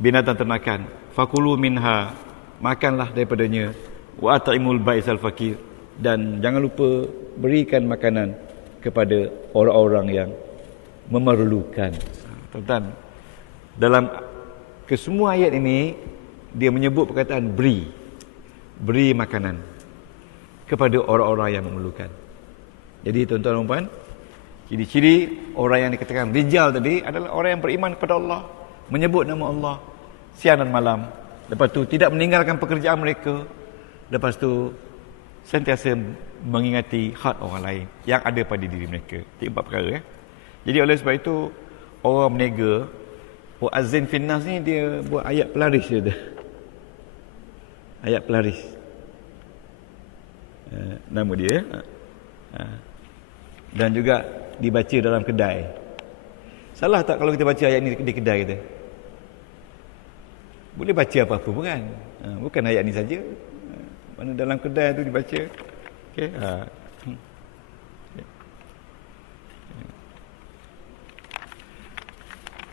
binatang ternakan. Fakulu minha, makanlah daripadanya. Wa at'imul ba'isal fakir, dan jangan lupa berikan makanan kepada orang-orang yang memerlukan. Tuan-tuan, dalam kesemua ayat ini dia menyebut perkataan beri makanan kepada orang-orang yang memerlukan. Jadi tuan-tuan dan puan, ciri-ciri orang yang dikatakan rijal tadi adalah orang yang beriman kepada Allah, menyebut nama Allah siang dan malam, lepas tu tidak meninggalkan pekerjaan mereka, lepas tu sentiasa mengingati hak orang lain yang ada pada diri mereka. Tiga empat perkara ya. Jadi oleh sebab itu orang berniaga, azin finnas ni dia buat ayat pelaris dia tu. Ayat pelaris. Nama dia. Dan juga dibaca dalam kedai. Salah tak kalau kita baca ayat ni di kedai kita? Boleh baca apa-apa pun kan? Bukan ayat ni saja. Mana dalam kedai tu dibaca. Okey.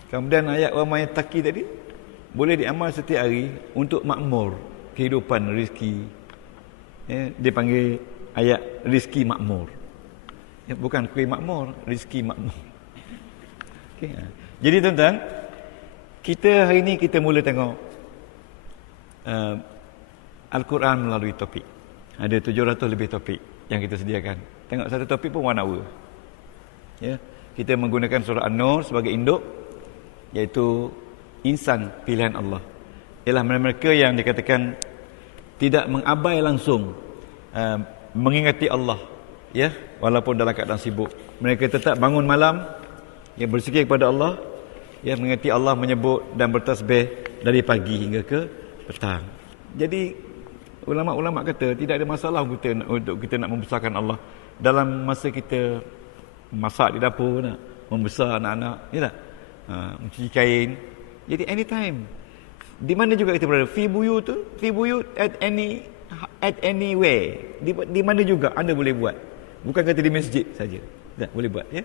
Kemudian ayat wa may yattaqi tadi boleh diamal setiap hari untuk makmur kehidupan rezeki. Dia panggil ayat rezeki makmur. Bukan kuih makmur, rezeki makmur. Okay. Jadi tuan-tuan, kita hari ni kita mula tengok Al-Quran melalui topik. Ada 700 lebih topik yang kita sediakan. Tengok satu topik pun 1 hour. Ya, kita menggunakan surah An-Nur sebagai induk, iaitu insan pilihan Allah. Ialah mereka yang dikatakan tidak mengabai langsung mengingati Allah, ya, walaupun dalam keadaan sibuk. Mereka tetap bangun malam, ya, berzikir kepada Allah, ya, mengingati Allah, menyebut dan bertasbih dari pagi hingga ke petang. Jadi ulama-ulama kata tidak ada masalah untuk kita nak membesarkan Allah dalam masa kita masak di dapur, nak membesar anak-anak, ya tak? Mencuci kain. Jadi anytime, di mana juga kita berada, fi buyut at anywhere, di mana juga anda boleh buat. Bukan kata di masjid saja, tak boleh buat, ya.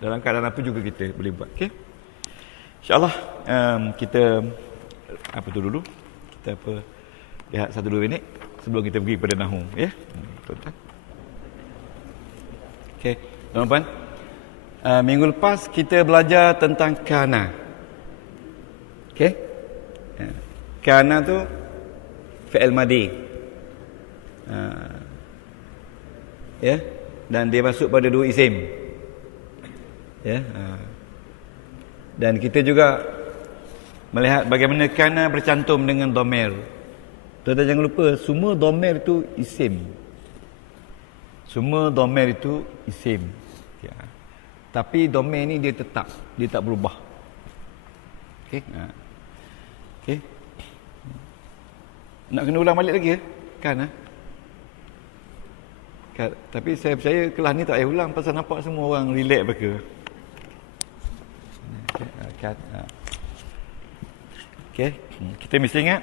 Dalam keadaan apa juga kita boleh buat. Okey, insyaallah kita apa tu dulu, kita lihat 1-2 minit sebelum kita pergi kepada nahwu, ya. Tuan-tuan. Okey, tuan-tuan, minggu lepas kita belajar tentang kana. Okey, kana tu fi'il madi, ya, dan dia masuk pada 2 isim, ya. Dan kita juga melihat bagaimana kana bercantum dengan dhamir. Tuan-tuan jangan lupa, semua dhamir itu isim. Semua dhamir itu isim, ya. Tapi dhamir ni dia tetap, dia tak berubah. Okey. Okey. Nak kena ulang balik lagi, kan? Tapi saya percaya kelas ni tak payah ulang, pasal nampak semua orang relax mereka. Okey, kita mesti ingat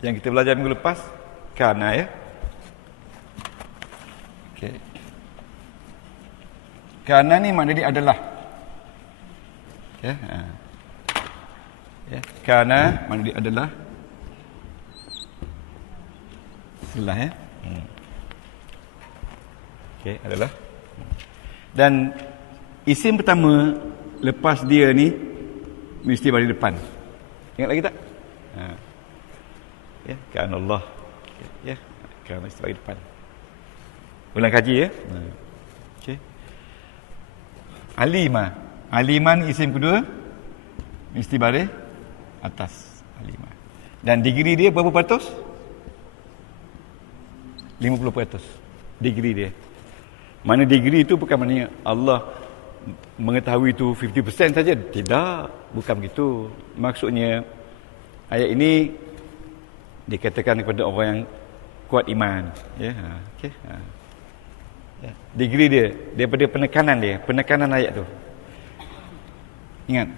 yang kita belajar minggu lepas, kana, ya. Okey. Kana ni makna dia adalah. Ya. Ya, kana makna dia adalah. Adalah, ya. Okey, adalah. Dan isim pertama lepas dia ni mesti balik depan. Ingat lagi tak? Ya, kana Allah. Ya, kana mesti balik depan. Ulang kaji, ya. Okey. Alima. Aliman isim kedua mesti balik atas. Alima. Dan degree dia berapa peratus? 50%. Degree dia. Mana degree itu bukan maknanya Allah mengetahui itu 50% saja. Tidak, bukan begitu. Maksudnya ayat ini dikatakan kepada orang yang kuat iman, ya. Okey. Ya. Degree dia daripada penekanan ayat tu. Ingat,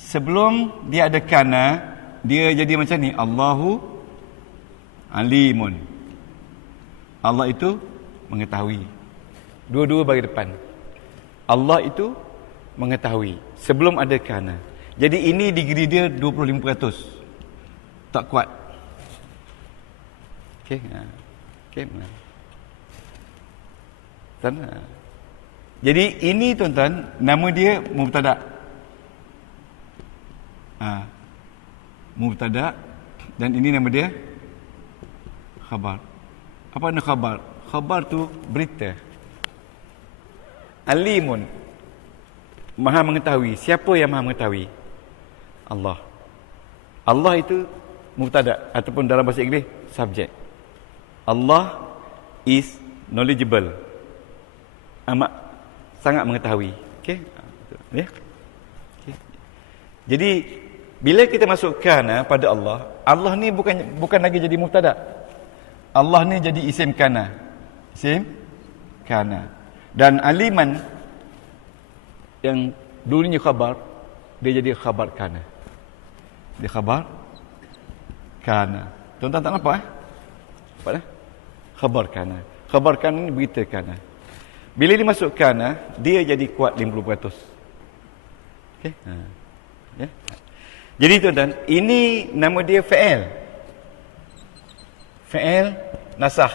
sebelum dia ada kana, dia jadi macam ni, Allahu alimun. Allah itu mengetahui. Dua-dua bagi depan. Allah itu mengetahui sebelum ada kana. Jadi ini degree dia 25%. Tak kuat. Okey. Okey. Sana. Jadi ini tuan-tuan, nama dia mubtada'. Mubtada', dan ini nama dia khabar. Apa nama khabar? Khabar tu berita. Alimun, maha mengetahui. Siapa yang maha mengetahui? Allah. Allah itu mubtada' ataupun dalam bahasa Inggeris subject. Allah is knowledgeable. Amat sangat mengetahui. Okey? Ya. Okay. Jadi bila kita masukkan pada Allah, Allah ni bukan lagi jadi mubtada'. Allah ni jadi isim kana. Isim kana. Dan aliman yang dulunya khabar, dia jadi khabar kana. Dia khabar kana. Tuan-tuan tak nampak Nampak dah? Khabar kana. Khabar kana ni berita kana. Bila dimasuk kana, dia jadi kuat 50%. Okey? Ya. Jadi tuan-tuan, ini nama dia fa'il. Fa'il nasah.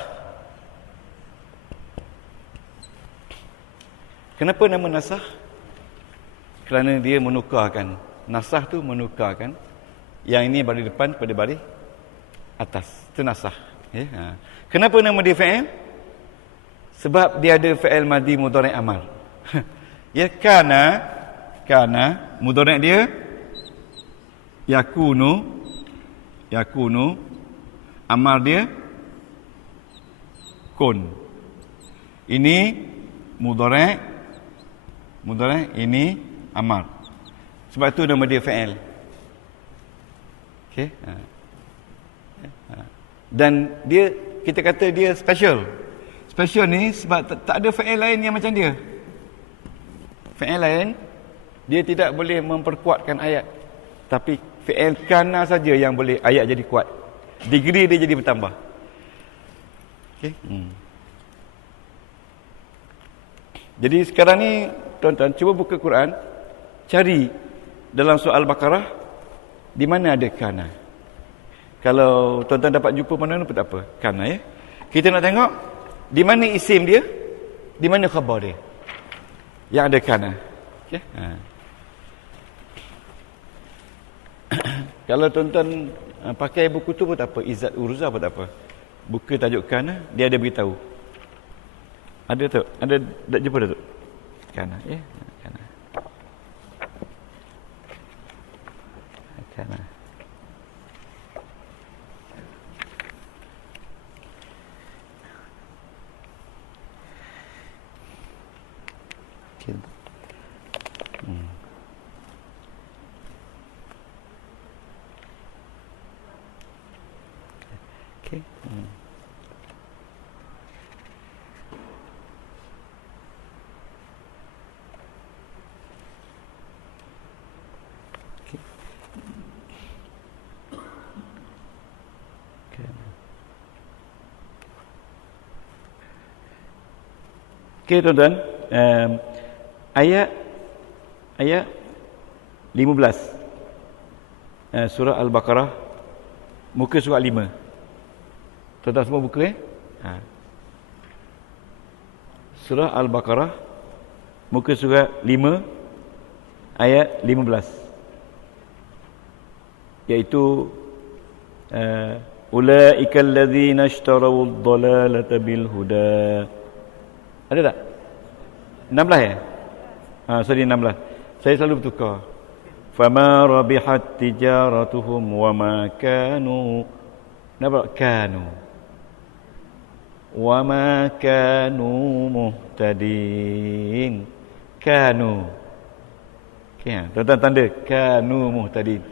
Kenapa nama nasah? Kerana dia menukarkan. Nasah tu menukarkan. Yang ini baris depan pada baris atas. Itu nasah. Ya? Kenapa nama dia fa'il? Sebab dia ada fa'il madhi mudhari' amal. Ya, kana mudhari' dia yakunu amal dia kun. Ini mudhari' ini amal. Sebab tu nama dia fa'il. Okey. Dan dia, kita kata dia special. Special ni sebab tak ada fa'il lain yang macam dia. Fa'il lain dia tidak boleh memperkuatkan ayat. Tapi fa'il kana saja yang boleh ayat jadi kuat. Degree dia jadi bertambah. Okey. Jadi sekarang ni tuan-tuan cuba buka Quran, cari dalam surah Al-Baqarah di mana ada kana. Kalau tuan-tuan dapat jumpa mana pun tak apa, kana ya. Kita nak tengok di mana isim dia, di mana khabar dia. Yang ada kana. Okey. Kalau tuan-tuan pakai buku tu pun tak apa, Izzat Urza pun tak apa. Buku tajuk kana, dia ada beritahu. Ada tu? Ada tak jumpa dah tu? Kana ya. Kana. Kana. Okay. Okay. Okey tuan-tuan, ayat 15 surah Al-Baqarah, muka surat 5. Tuan-tuan semua buka surah Al-Baqarah, muka surat 5 ayat 15, iaitu ulaikal ladzina ishtaraw ad-dalalata bil huda. Ada tak? 16 ya? Sorry 16. Saya selalu bertukar. Fama rabihat tijaratuhum wa ma kanu. Nampak? Kanu. Wa ma kanu muhtadin. Kanu. Okey, tuan-tuan tanda kanu muhtadin.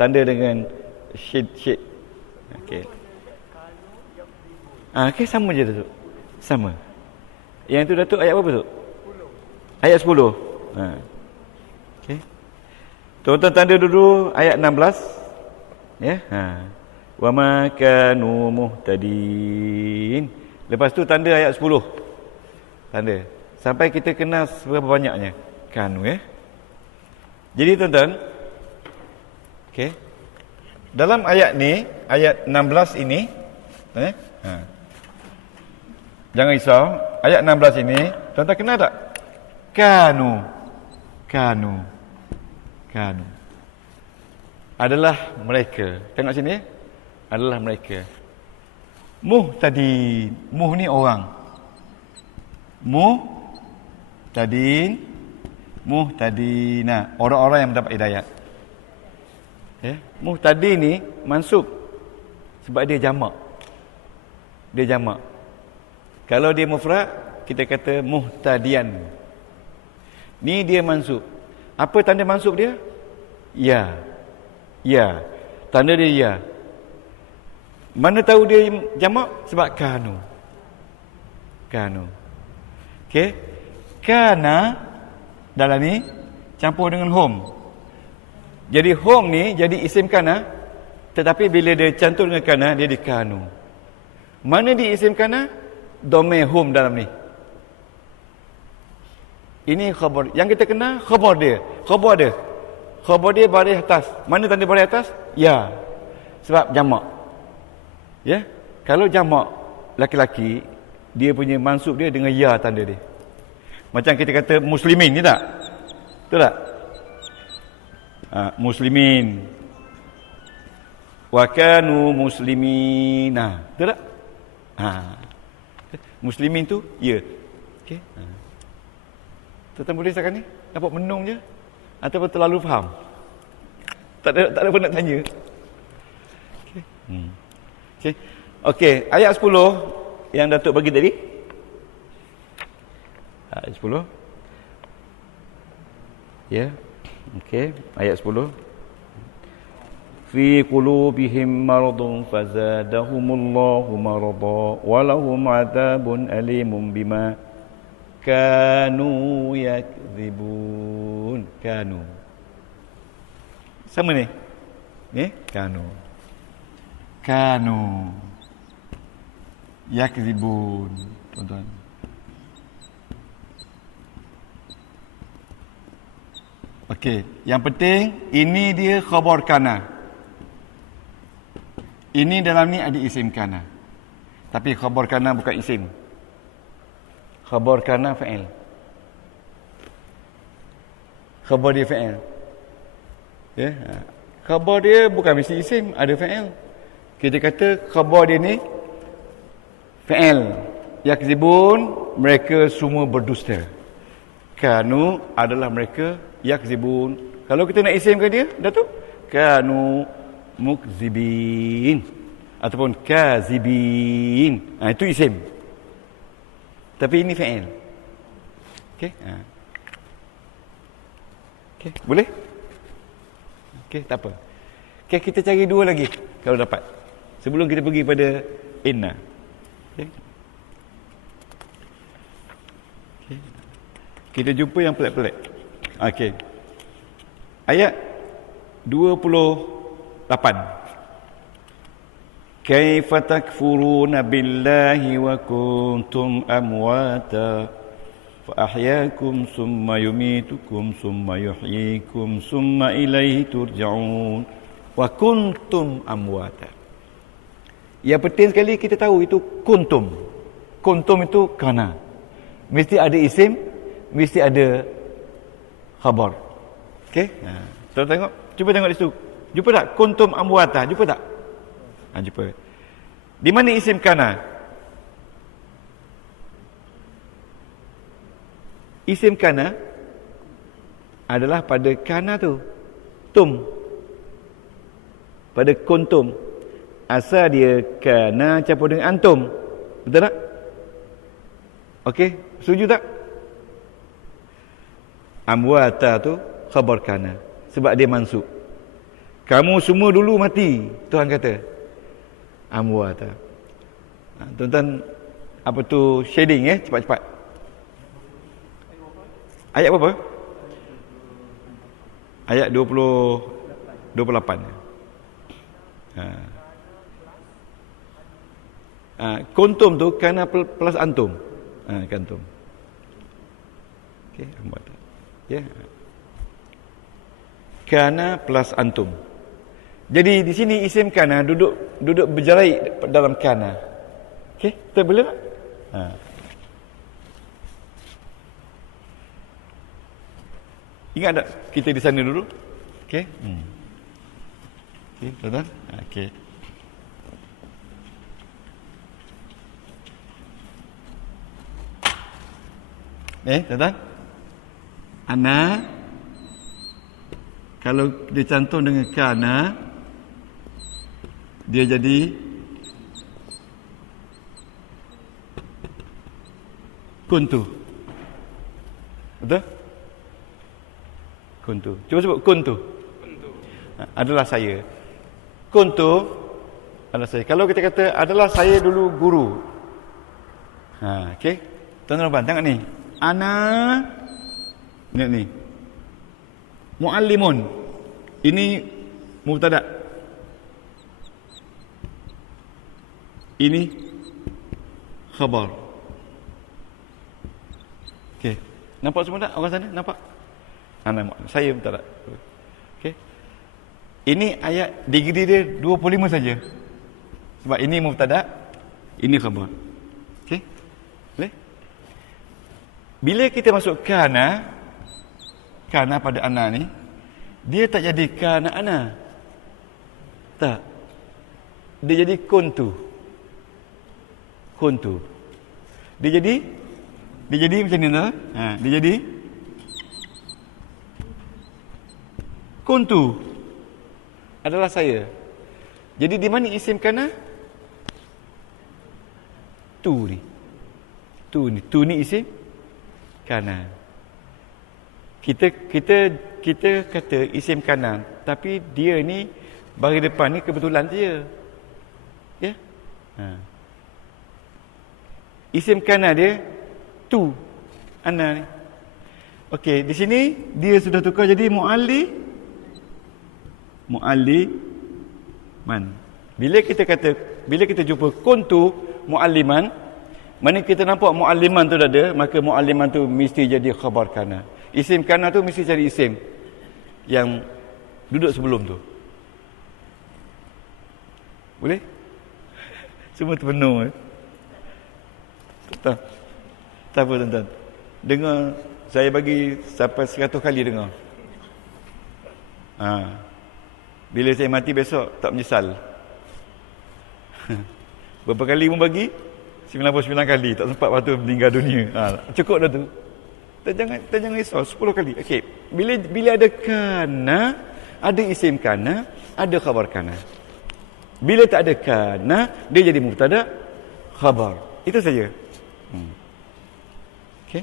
Tanda dengan shade. Okey. Okey, sama je Datuk. Sama. Yang tu Datuk ayat berapa tu? 10. Ayat 10. Okey. Tuan-tuan tanda dulu ayat 16. Ya. Wa ma kanu muhtadin. Lepas tu tanda ayat 10. Tanda. Sampai kita kenal berapa banyaknya kanu ya. Jadi tuan-tuan, okey. Dalam ayat ni, ayat 16 ini, jangan risau, ayat 16 ini, tuan-tuan kenal tak? Kanu adalah mereka. Tengok sini, adalah mereka. Muhtadin, muh ni orang. Muhtadina, orang-orang yang mendapat hidayah. Ya, muhtadin ni mansub sebab dia jamak. Kalau dia mufrad, kita kata muhtadian. Ni dia mansub. Apa tanda mansub dia? Ya. Tanda dia ya. Mana tahu dia jamak? Sebab kanu. Okey. Kana dalam ni campur dengan hum. Jadi hum ni jadi isim kana, tetapi bila dia campur dengan kana, dia di kanu. Mana di isim kana? Domain hum dalam ni. Ini khabar. Yang kita kenal khabar dia. Khabar dia. Khabar dia baris atas. Mana tanda baris atas? Ya. Sebab jamak. Ya. Kalau jamak laki-laki, dia punya mansub dia dengan ya tanda dia. Macam kita kata muslimin ni tak? Betul tak? Muslimin. Wa kanu muslimin. Betul tak? Muslimin tu ya. Okey. Tuan-tuan boleh sekarang ni nampak menung je ataupun terlalu faham? Tak ada apa nak tanya. Okey. Okey. Okey, ayat 10 yang Datuk bagi tadi. Ayat 10. Ya. Okey, ayat 10. Fi qulubihim maradun fazadahumullahu marada wa lahum adabun alimun bima kanu yakdzibun. Kanu. Sama ni. Ni kanu. Kanu yakdzibun. Tuan-tuan. Okey, yang penting ini dia khabar kana. Ini dalam ni ada isim kana. Tapi khabar kana bukan isim. Khabar kana fa'il. Khabar dia fa'il. Ya. Khabar dia bukan mesti isim, ada fa'il. Kita kata khabar dia ni fa'il. Yakzibun, mereka semua berdusta. Kanu adalah mereka yakzibun. Kalau kita nak isimkan dia, dah tu. Kanu mukzibin ataupun kazibin. Itu isim. Tapi ini fa'il. Okey. Okey, boleh? Okey, tak apa. Okey, kita cari dua lagi kalau dapat. Sebelum kita pergi pada inna. Okey. Okey. Kita jumpa yang pelik-pelik. Okey. Ayat 28. Kaifa takfuruna billahi wa kuntum amwata fa ahyaakum summa yumitukum summa yuhyikum summa ilaihi turja'un wa kuntum amwata. Yang penting sekali kita tahu itu kuntum. Kuntum itu kana. Mesti ada isim, mesti ada khabar. Okey? Tuan tengok, cuba tengok di situ. Jumpa tak kuntum amwata? Jumpa tak? Jumpa. Di mana isim kana? Isim kana adalah pada kana tu. Tum. Pada kuntum. Asal dia kana campur dengan antum. Betul tak? Okey, setuju tak? Amwata tu khabar kana. Sebab dia mansub. Kamu semua dulu mati, Tuhan kata. Amwata. Tuan-tuan, apa tu shading cepat-cepat. Ayat berapa? Ayat 28. Kuntum tu kana plus antum. Kantum. Okey, amwata. Ya. Kana plus antum. Jadi di sini isim kana duduk berjarai dalam kana. Okey, kita boleh tak? Ingat tak kita di sana dulu? Okey. Okey, tuan-tuan. Okey. Tuan-tuan. Ana kalau dicantum dengan kana, dia jadi kuntu. Betul? Kuntu. Cuba sebut kuntu. Kuntu. Adalah saya. Kuntu adalah saya. Kalau kita kata adalah saya dulu guru. Okey. Tuan-tuan tengok ni. Ana ni. Muallimun. Ini mubtada. Ini khabar. Okey. Nampak semua tak orang sana? Nampak? Saya mubtada. Okey. Ini ayat degree dia 25 saja. Sebab ini mubtada, ini khabar. Okey? Boleh? Bila kita masuk kana pada ana ni, dia tak jadi kana ana. Tak. Dia jadi kuntu. Dia jadi macam ni tak? Dia jadi kuntu adalah saya. Jadi di mana isim kana? Tu ni isim kana. Kita kata isim kana, tapi dia ni baris depan ni kebetulan saja. Ya? Isim kana dia tu, ana ni. Okey, di sini dia sudah tukar jadi mualliman. Bila kita jumpa kuntu mualliman, mana kita nampak mualliman tu dah ada, maka mualliman tu mesti jadi khabar kana. Isim kana tu mesti cari isim yang duduk sebelum tu. Boleh? Semua terpenuh. Tak apa tuan-tuan. Dengar, saya bagi sampai 100 kali dengar. Bila saya mati besok tak menyesal. Berapa kali pun bagi? 99 kali. Tak sempat waktu meninggal dunia. Cukup dah tu. Tak jangan risau. 10 kali. Okey. Bila ada kana, ada isim kana, ada khabar kana. Bila tak ada kana, dia jadi mubtada, khabar. Itu saja. Okey.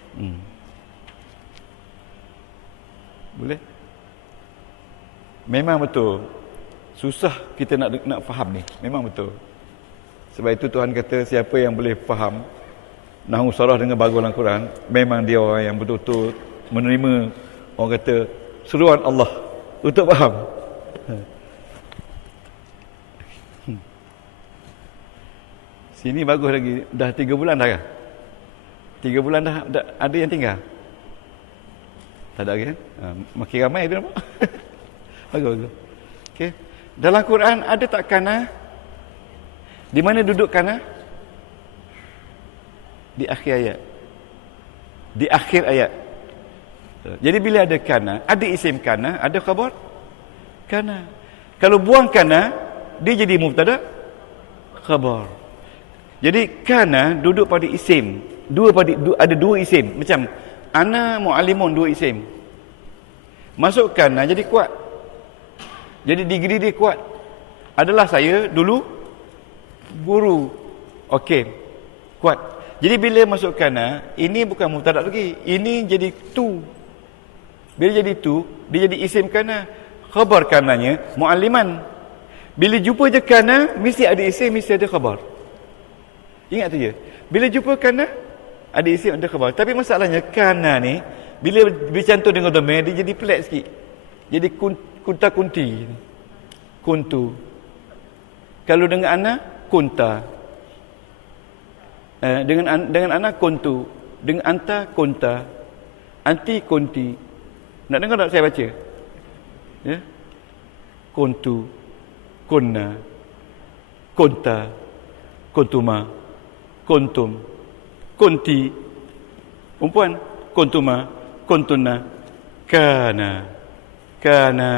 Boleh? Memang betul. Susah kita nak faham ni. Memang betul. Sebab itu Tuhan kata siapa yang boleh faham nahwu sarah dengan bagus dalam Quran, memang dia orang yang betul-betul menerima, orang kata, seruan Allah untuk faham. Sini bagus lagi. Dah 3 bulan dah kan? 3 bulan dah ada yang tinggal? Tak ada kan? Makin ramai dia nampak. Bagus. Okey. Dalam Quran ada tak kana? Di mana duduk kana? Di akhir ayat. Di akhir ayat. Jadi bila ada kana, ada isim kana, ada khabar kana. Kalau buang kana, dia jadi mubtada, khabar. Jadi kana duduk pada isim. Ada dua isim. Macam ana muallimun, 2 isim. Masuk kana jadi kuat. Jadi degree dia kuat. Adalah saya dulu guru. Okey. Kuat. Jadi bila masuk kana, ini bukan mubtada lagi. Ini jadi tu. Bila jadi tu, dia jadi isim kana. Khabar kananya mualliman. Bila jumpa je kana, mesti ada isim, mesti ada khabar. Ingat tu je. Bila jumpa kana, ada isim, ada khabar. Tapi masalahnya kana ni, bila bercantum dengan dhamir, dia jadi pelik sikit. Jadi kunta kunti. Kuntu. Kalau dengan ana, kunta. Dengan ana kuntu. Dengan anta kunta. Anti kunti. Nak dengar tak saya baca? Ya. Kuntu. Kunna. Kunta. Kuntuma. Kuntum. Kunti. Perempuan. Kuntuma. Kuntuna. Kana. Kana.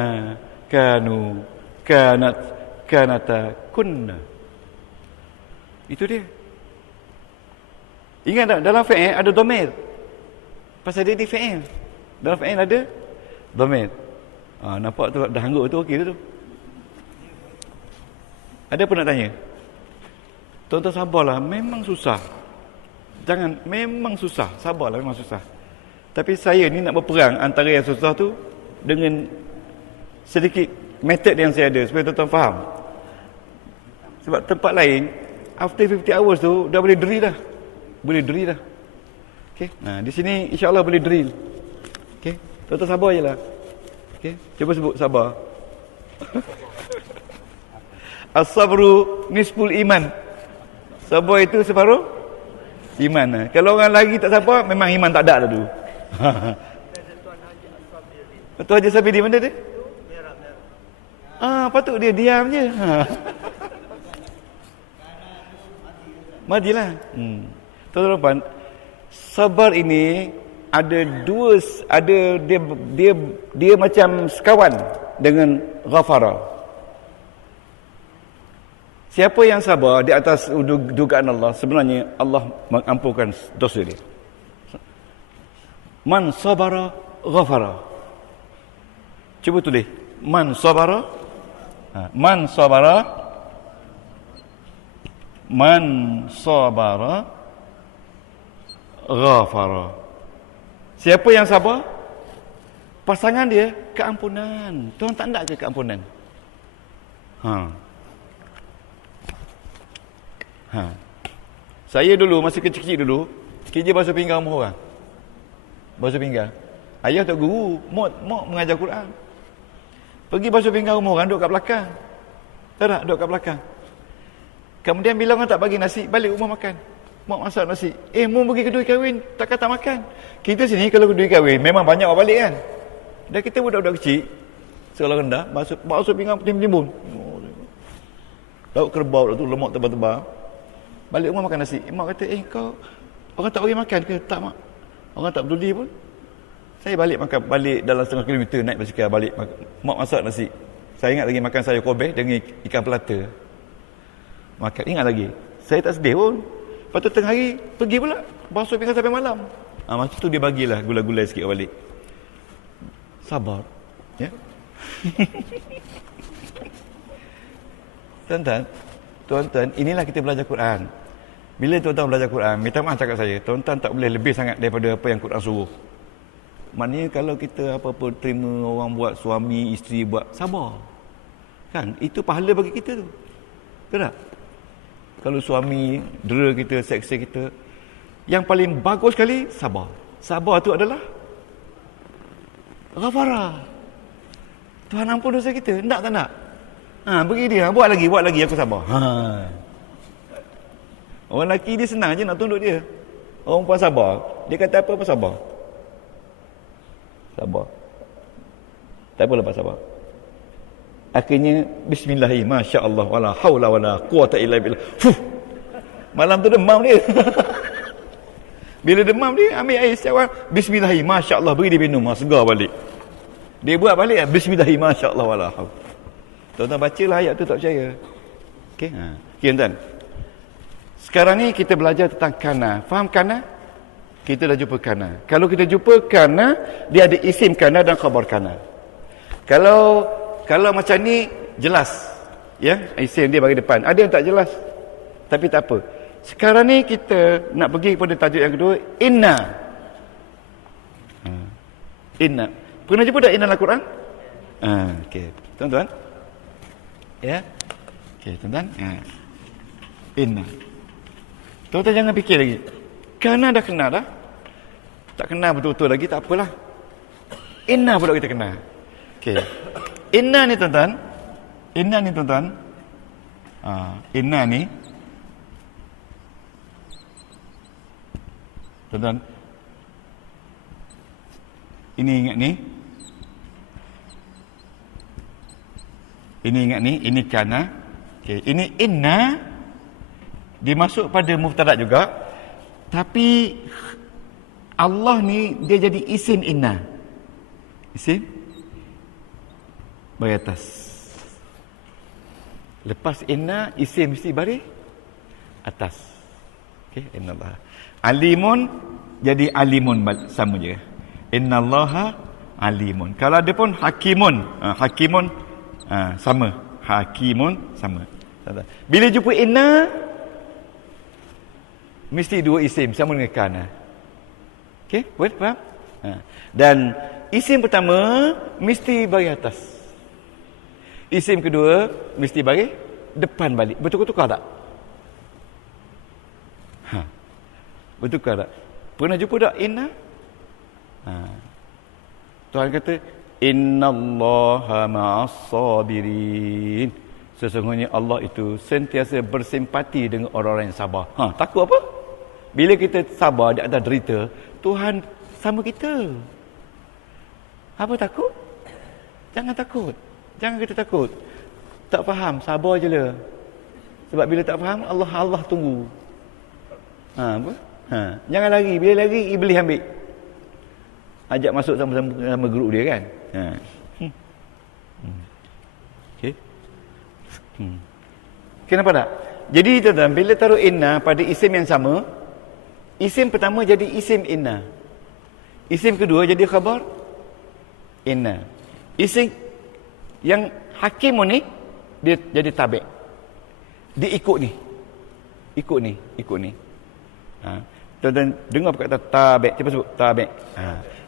Kanu. Kanat. Kanata. Kunna. Itu dia. Ingat tak? Dalam fi'il ada dhamir. Pasal dia di fi'il. Dalam fi'il ada dhamir. Nampak tu dah hanggut tu okey tu. Ada apa nak tanya? Tuan-tuan sabarlah, memang susah. Memang susah. Sabarlah, memang susah. Tapi saya ni nak berperang antara yang susah tu dengan sedikit metod yang saya ada supaya tuan-tuan faham. Sebab tempat lain after 50 hours tu dah boleh drill dah. Boleh drill dah. Okey. Di sini insya-Allah boleh drill. Okey. Tuan-tuan sabar jelah. Okey, cuba sebut sabar. As-sabru nisful iman. Sabar itu separuh iman. Kalau orang lagi tak sabar, memang iman tak ada dah dulu. Tuan Haji Sabir di mana dia? Patut dia diam je. Matilah. Tuan-tuan, sabar ini ada dua, ada dia macam sekawan dengan ghafara. Siapa yang sabar di atas dugaan Allah, sebenarnya Allah mengampunkan dosa dia. Man sabara ghafara. Cuba tulis. Man sabara. Man sabara. Man sabara ghafara. Siapa yang sabar? Pasangan dia keampunan. Tuan tak nak ke keampunan? Saya dulu masa kecil-kecil dulu kerja basuh pinggang rumah orang. Basuh pinggang. Ayah tak guru, mak mengajar Quran. Pergi basuh pinggang rumah orang, duduk kat belakang. Tak, duduk kat belakang. Kemudian bila orang tak bagi nasi, balik rumah makan. Mak masak nasi. Mu pergi kedui kahwin, tak kata makan. Kita sini kalau kedui kahwin, memang banyak orang balik kan. Dan kita budak-budak kecil, sekolah rendah, basuh pinggang timbun. Lauk kerbau tu, lemak tebal-tebal. Balik rumah makan nasi. Mak kata, kau orang tak bagi makan ke? Tak, mak. Orang tak peduli pun. Saya balik makan, balik dalam setengah kilometer naik basikal balik. Mak masak nasi. Saya ingat lagi makan sayur kobeh dengan ikan pelata. Makan, ingat lagi. Saya tak sedih pun. Lepas tu tengah hari, pergi pula. Basuh pinggang sampai malam. Masa tu dia bagilah gula-gula sikit balik. Sabar. Ya. Tuan-tuan, inilah kita belajar Quran. Bila tuan-tuan belajar Quran, minta maaf cakap saya, tuan-tuan tak boleh lebih sangat daripada apa yang Quran suruh. Maknanya kalau kita apa-apa terima orang buat, suami, isteri buat, sabar. Kan? Itu pahala bagi kita tu. Betul tak? Kalau suami dera kita, seksa kita, yang paling bagus sekali, sabar. Sabar tu adalah ghafara. Tuhan ampun dosa kita. Nak tak nak? Bagi dia, buat lagi, aku sabar. Orang lelaki dia senang je nak tunduk dia. Orang perempuan sabar. Dia kata apa sabar. Sabar. Tak apa lepas sabar. Akhirnya bismillahirrahmanirrahim, masya-Allah, wala haula wala quwata illa billah. Malam tu demam dia. Bila demam dia ambil air setiap hari, bismillahirrahmanirrahim, masya-Allah, beri dia minum, segar balik. Dia buat balik, bismillahirrahmanirrahim, masya-Allah, wala haula. Tuan-tuan bacalah ayat tu tak percaya. Okey, okey tuan. Sekarang ni kita belajar tentang kana. Faham kana? Kita dah jumpa kana. Kalau kita jumpa kana, dia ada isim kana dan khabar kana. Kalau macam ni jelas, ya, isim dia bagi depan. Ada yang tak jelas, tapi tak apa. Sekarang ni kita nak pergi kepada tajuk yang kedua, inna. Inna. Pernah jumpa tak inna dalam Quran? Okey, tuan-tuan. Ya. Okey, tuan-tuan. Inna. Tuan-tuan jangan fikir lagi. Kerana dah kenal dah. Tak kenal betul-betul lagi, tak apalah. Inna pula kita kenal. Okey. Inna ni tuan-tuan. Inna ni tuan-tuan. Inna ni. Tuan-tuan. Ini ingat ni. Ini ingat ni. Ini kana. Okey. Ini inna. Dia masuk pada mubtada juga. Tapi Allah ni dia jadi isim inna. Isim bagi atas. Lepas inna, isim mesti bagi atas. Okey, innallaha alimun, jadi alimun sama je. Innallaha alimun. Kalau ada pun hakimun, hakimun sama. Hakimun sama. Bila jumpa inna, mesti dua isim sama dengan kana. Okey, boleh faham? Dan isim pertama mesti bagi atas. Isim kedua mesti bagi depan balik. Bertukar-tukar tak? Bertukar tak? Pernah jumpa tak inna? Tuhan kata Innallaha ma'as sabirin. Sesungguhnya Allah itu sentiasa bersimpati dengan orang-orang yang sabar. Takut apa? Bila kita sabar di atas derita, Tuhan sama kita. Apa takut? Jangan takut. Jangan kita takut. Tak faham, sabar je lah. Sebab bila tak faham, Allah tunggu. Apa? Jangan lari. Bila lari, Iblis ambil. Ajak masuk sama grup dia kan. Okey. Kenapa tak? Jadi tuan-tuan, bila taruh inna pada isim yang sama, isim pertama jadi isim inna. Isim kedua jadi khabar inna. Isim yang hakim ni dia jadi tabi'. Dia ikut ni. Ikut ni. Tuan-tuan dengar perkataan tabi', cuba sebut tabi'.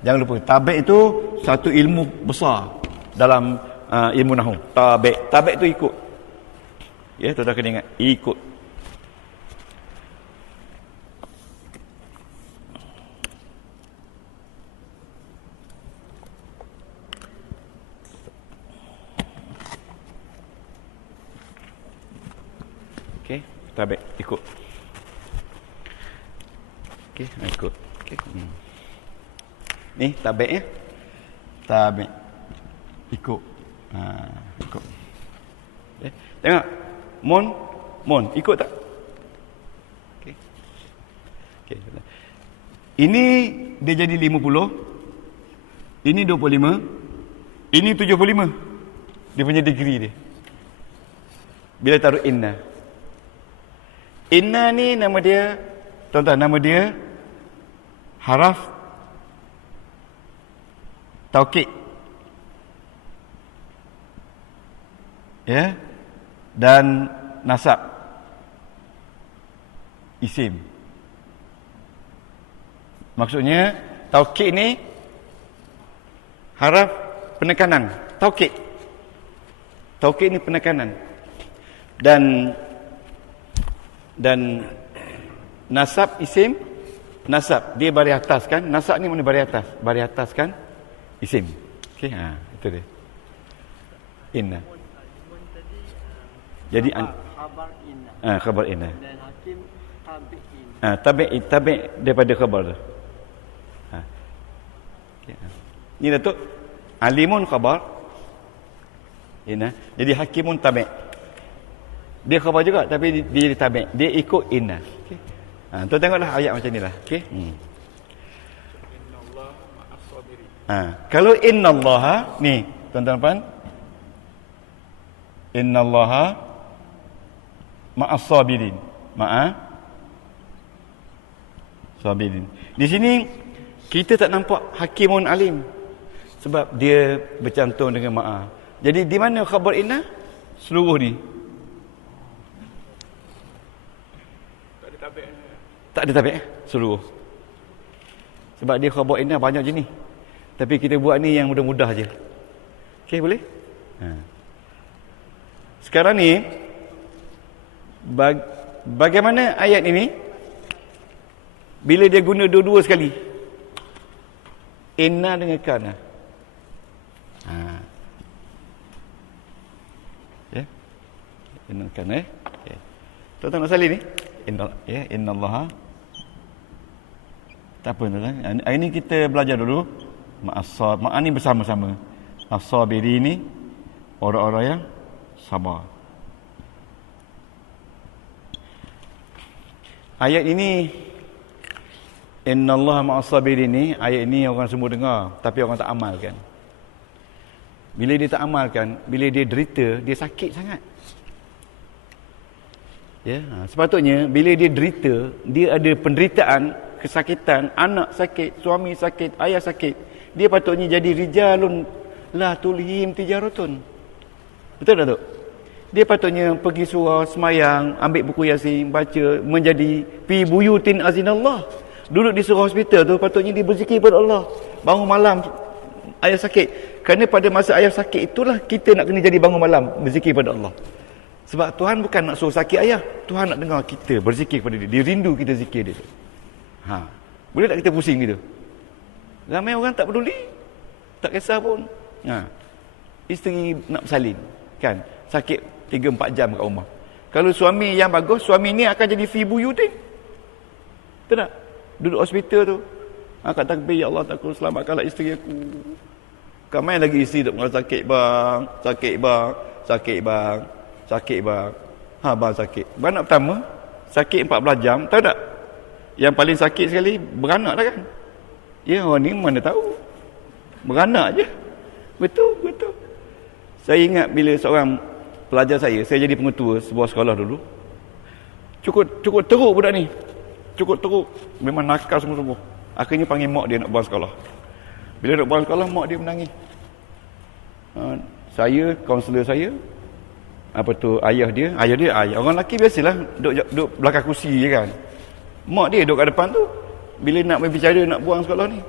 Jangan lupa, tabi' itu satu ilmu besar dalam ilmu nahwu. Tabi' itu ikut. Ya, tuan-tuan kena ingat, ikut. Okey, tabi' ikut. Okey, ikut. Okey. Ni tabi' ya. Tabi' ikut. Ikut. Tengok. Mon ikut tak? Okey. Okey. Ini dia jadi 50. Ini 25. Ini 75. Dia punya degree dia. Bila taruh inna. Inna ni nama dia, tuan-tuan, nama dia haraf taukid. Ya. Dan nasab isim. Maksudnya taukid ni haraf penekanan, taukid. Taukid ni penekanan. Dan nasab isim, nasab dia baris atas kan, nasab ni mana baris atas kan isim. Okey, itu dia. Inna. Jadi khabar inna. Khabar inna. Dan hakim tabi'in. Tabi' daripada khabar tu. Okay. Ni Datuk, alimun khabar inna. Jadi hakimun tabi'. Dia khabar juga tapi dia tabi'. Dia ikut inna. Okey. Tuan tengoklah ayat macam nilah. Okey. Innallaha ma'as sabirin. Kalau innallaha ni, tuan-tuan puan, innallaha ma'as sabirin. Sabirin. Di sini kita tak nampak hakimun alim sebab dia bercantum dengan ma'a. Jadi di mana khabar inna? Seluruh ni. Tak ada tabi'. Seluruh. Sebab dia khabar inna banyak jenis. Tapi kita buat ni yang mudah-mudah je. Okey, boleh? Sekarang ni bagaimana ayat ini bila dia guna dua-dua sekali, inna dengan kana. Ya, inna kana. Okay. Tuan-tuan nak salin ni, innallaha. Tak apa tuan-tuan, hari ni kita belajar dulu ma'a ni bersama-sama. As-sabiri ni orang-orang yang sabar. Ayat ini, innallaha ma'as sabirin ni, ayat ini orang semua dengar tapi orang tak amalkan. Bila dia tak amalkan, bila dia derita, dia sakit sangat. Ya, sepatutnya bila dia derita, dia ada penderitaan, kesakitan, anak sakit, suami sakit, ayah sakit, dia patutnya jadi rijalun la tulhim tijaratun. Betul tak, Tok? Dia patutnya pergi surau, semayang, ambil buku Yasin, baca, menjadi fi buyutin azinallah. Duduk di surau hospital tu, patutnya dia berzikir pada Allah. Bangun malam, ayah sakit. Kerana pada masa ayah sakit itulah kita nak kena jadi bangun malam, berzikir pada Allah. Sebab Tuhan bukan nak suruh sakit ayah. Tuhan nak dengar kita berzikir pada dia. Dia rindu kita zikir dia. Boleh tak kita pusing gitu? Ramai orang tak peduli. Tak kisah pun. Isteri nak bersalin kan, sakit 3-4 jam kat rumah. Kalau suami yang bagus, suami ni akan jadi fi buyutin. Betul tak? Duduk hospital tu, angkat takbir, ya Allah takut selamatkanlah isteri aku. Kamai lagi isteri duk merasa sakit bang, sakit bang, sakit bang, sakit bang. Bang sakit. Beranak pertama sakit 14 jam, tahu tak? Yang paling sakit sekali beranak dah kan. Ya, orang ni mana tahu. Beranak je. Betul. Saya ingat bila seorang pelajar saya jadi pengetua sebuah sekolah dulu. Cukup teruk budak ni. Cukup teruk. Memang nakal sungguh-sungguh. Akhirnya panggil mak dia nak buang sekolah. Bila nak buang sekolah, mak dia menangis. Saya, kaunselor saya, ayah dia. Orang lelaki biasalah duduk belakang kursi je kan. Mak dia duduk kat depan tu. Bila nak berbicara nak buang sekolah ni,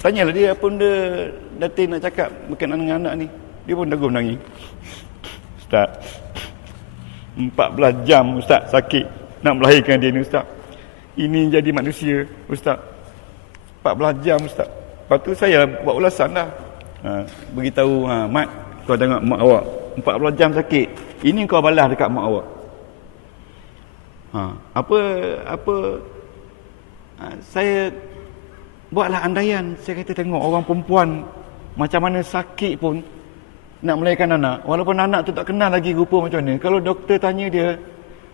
tanyalah dia apa benda Datin nak cakap berkenaan dengan anak ni. Dia pun tegur menangis. Ustaz, 14 jam Ustaz sakit nak melahirkan dia ni Ustaz. Ini jadi manusia Ustaz. 14 jam Ustaz. Lepas tu saya buat ulasan dah. Beritahu, Mat, kau tengok mak awak 14 jam sakit. Ini kau balas dekat mak awak. Saya buatlah andaian. Saya kata tengok orang perempuan macam mana sakit pun nak melahirkan anak. Walaupun anak tu tak kenal lagi rupa macam mana. Kalau doktor tanya dia,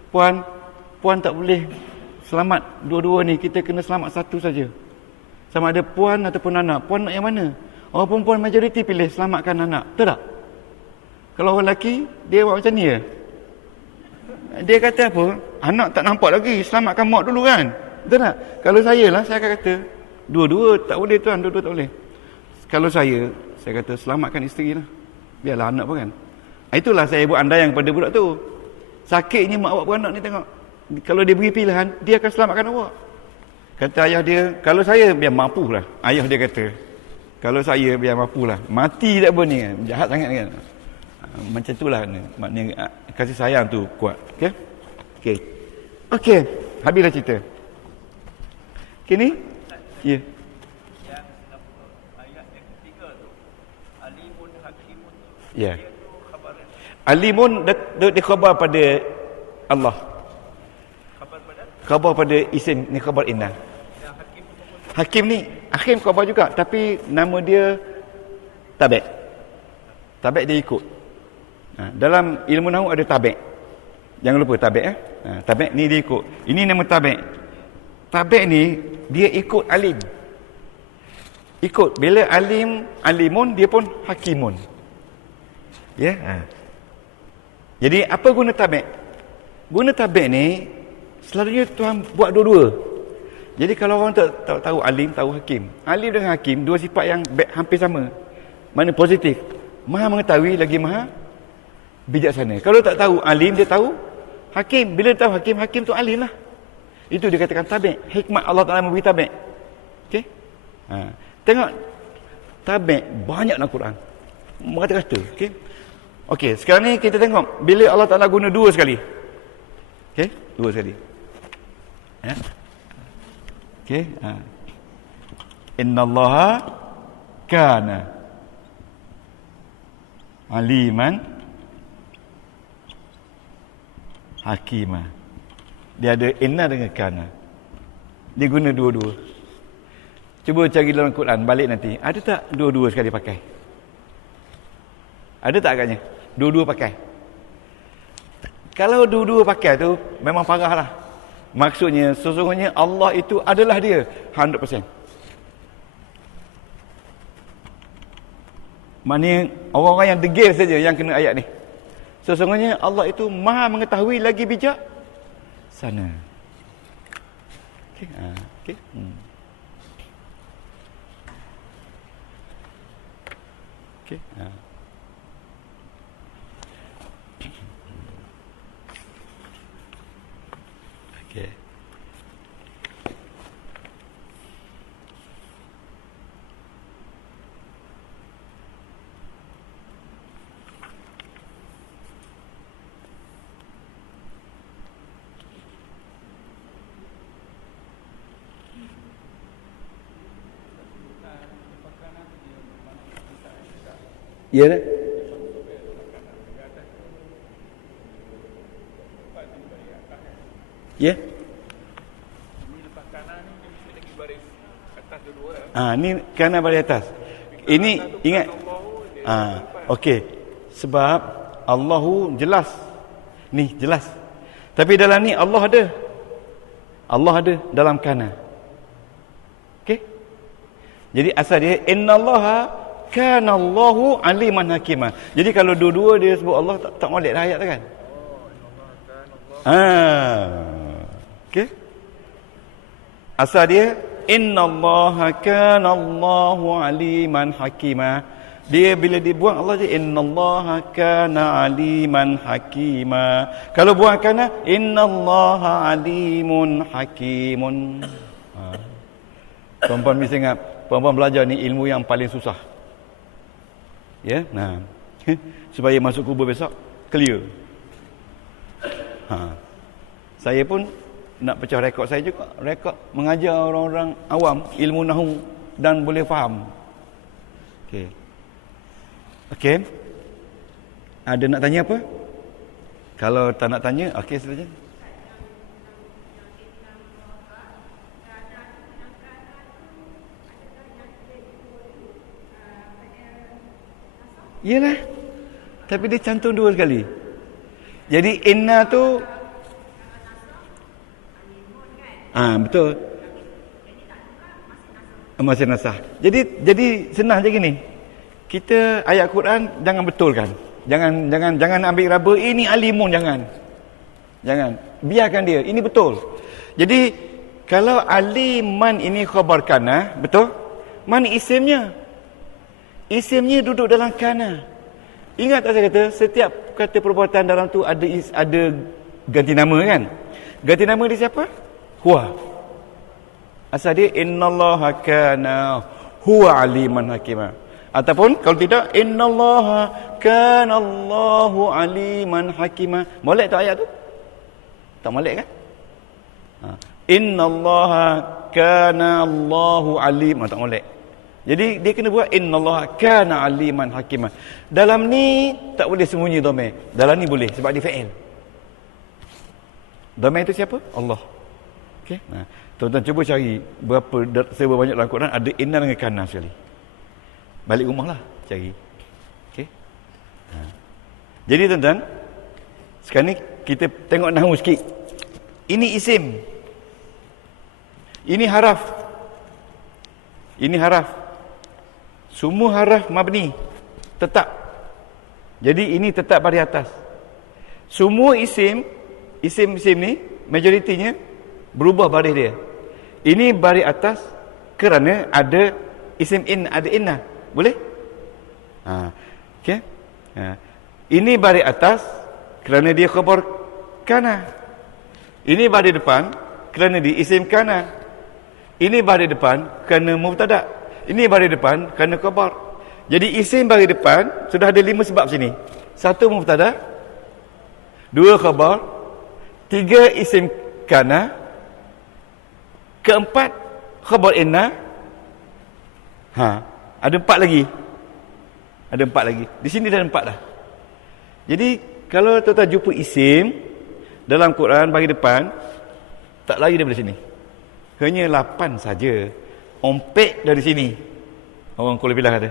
Puan tak boleh selamat dua-dua ni. Kita kena selamat satu saja. Sama ada puan ataupun anak. Puan nak yang mana? Orang perempuan majoriti pilih selamatkan anak. Betul tak? Kalau orang lelaki, dia buat macam ni ya. Dia kata apa? Anak tak nampak lagi. Selamatkan mak dulu kan? Betul tak? Kalau saya lah, saya akan kata, dua-dua tak boleh tuan, dua-dua tak boleh. Kalau saya kata selamatkan isteri lah. Biarlah anak pun kan. Itulah saya buat andaian kepada budak tu. Sakitnya mak awak beranak ni tengok. Kalau dia beri pilihan, dia akan selamatkan awak. Kata ayah dia, kalau saya biar mampu lah. Ayah dia kata, kalau saya biar mampu lah. Mati tak apa ni kan. Jahat sangat kan. Macam itulah maknanya kasih sayang tu kuat. Okey. Habislah cerita. Okey ni? Ya. Yang ayat yang ketiga tu, alimun hakimun. Ya. Alimun dia khabar pada Allah. Khabar pada isim ni, khabar inna. Hakim ni, hakim khabar juga, tapi nama dia tabi'. Tabi' dia ikut. Dalam ilmu nahwu ada tabi'. Jangan lupa tabi'. Tabi' ni dia ikut. Ini nama tabi'. Tabi' ni dia ikut alim. Ikut. Bila alimun, dia pun hakimun. Ya. Jadi apa guna tabi'? Guna tabi' ni selalunya Tuhan buat dua-dua. Jadi kalau orang tak tahu alim, tahu hakim. Alim dengan hakim, dua sifat yang hampir sama. Mana positif? Maha mengetahui lagi maha bijaksana. Kalau tak tahu alim, dia tahu hakim. Bila dia tahu hakim tu alim lah. Itu dikatakan tabi'. Hikmat Allah Ta'ala memberi tabi'. Okey? Tengok. Tabi' banyak dalam Quran. Mengata-kata. Okey, sekarang ni kita tengok. Bila Allah Ta'ala guna dua sekali. Okey? Dua sekali. Ya. Okey. Innallaha kana aliman hakima. Dia ada inna dengan kana. Dia guna dua-dua. Cuba cari dalam Quran, balik nanti. Ada tak dua-dua sekali pakai? Ada tak agaknya? Dua-dua pakai. Kalau dua-dua pakai tu memang parah lah. Maksudnya sesungguhnya Allah itu adalah dia 100%. Maknanya orang-orang yang degil saja yang kena ayat ni. Sesungguhnya Allah itu maha mengetahui lagi bijak sana. Okey. Okey. Okey. Okey. Ya dah. Ya. Ini lepas kanan ni dia mesti lagi baris atas dua-dua. Ni kanan baris atas. Ini ingat. Okey. Sebab Allahu jelas. Ni jelas. Tapi dalam ni Allah ada. Allah ada dalam kanan. Okey. Jadi asal dia innallaha kana Allahu aliman hakimah. Jadi kalau dua-dua dia sebut Allah tak molek dah ayat tu kan? Okey. Asal dia innallaha kana Allahu aliman hakimah. Dia bila dibuang Allah je innallaha kana aliman hakimah. Kalau buang kana innallaha alimun hakimun. Puan-puan mesti ingat, puan-puan belajar ni ilmu yang paling susah. Ya, nah. Supaya masuk kubur besok clear. Saya pun nak pecah rekod saya juga, rekod mengajar orang-orang awam ilmu nahwu dan boleh faham. Okey. Okey. Ada nak tanya apa? Kalau tak nak tanya, okey saja. Iyalah. Tapi dia cantum dua sekali. Jadi inna tu betul. Masih nasah. Jadi senang je gini. Kita ayat Quran jangan betulkan. Jangan ambil raba ini alimun, jangan. Biarkan dia. Ini betul. Jadi kalau aliman ini khabar kana, betul? Mana isimnya? Isimnya duduk dalam kana. Ingat tak saya kata, setiap kata perbuatan dalam tu ada ganti nama kan? Ganti nama dia siapa? Huwa. Asal dia innallaha kana huwa aliman hakimah. Ataupun kalau tidak innallaha kana Allahu aliman hakimah. Molek tak ayat tu? Tak molek kan? Innallaha kana Allahu alim. Tak molek. Jadi dia kena buat innallaha kana aliman hakimah. Dalam ni tak boleh sembunyi dhamir. Dalam ni boleh sebab dia fa'il. Dhamir itu siapa? Allah. Okey. Tuan-tuan cuba cari seberapa banyak dalam Quran ada inna dengan kana sekali. Balik rumahlah cari. Okey. Jadi tuan-tuan, sekarang ni kita tengok nahwu sikit. Ini isim. Ini haraf. Ini haraf. Semua haraf mabni tetap. Jadi ini tetap baris atas. Semua isim ni majoritinya berubah baris dia. Ini baris atas kerana ada isim ada inna. Boleh? Okey. Ini baris atas kerana dia khabar kana. Ini baris depan kerana dia isim kana. Ini baris depan kerana mubtada. Ini baris depan kerana khabar. Jadi isim baris depan sudah ada 5 sebab sini. 1 mubtada, 2 khabar, 3 isim kana, 4 khabar inna. Ada 4 lagi. Ada 4 lagi. Di sini dah 4 dah. Jadi kalau tuan-tuan jumpa isim dalam Quran bagi depan, tak lari daripada sini. Hanya 8 saja. Ompek dari sini. Orang Kuala Pilah kata.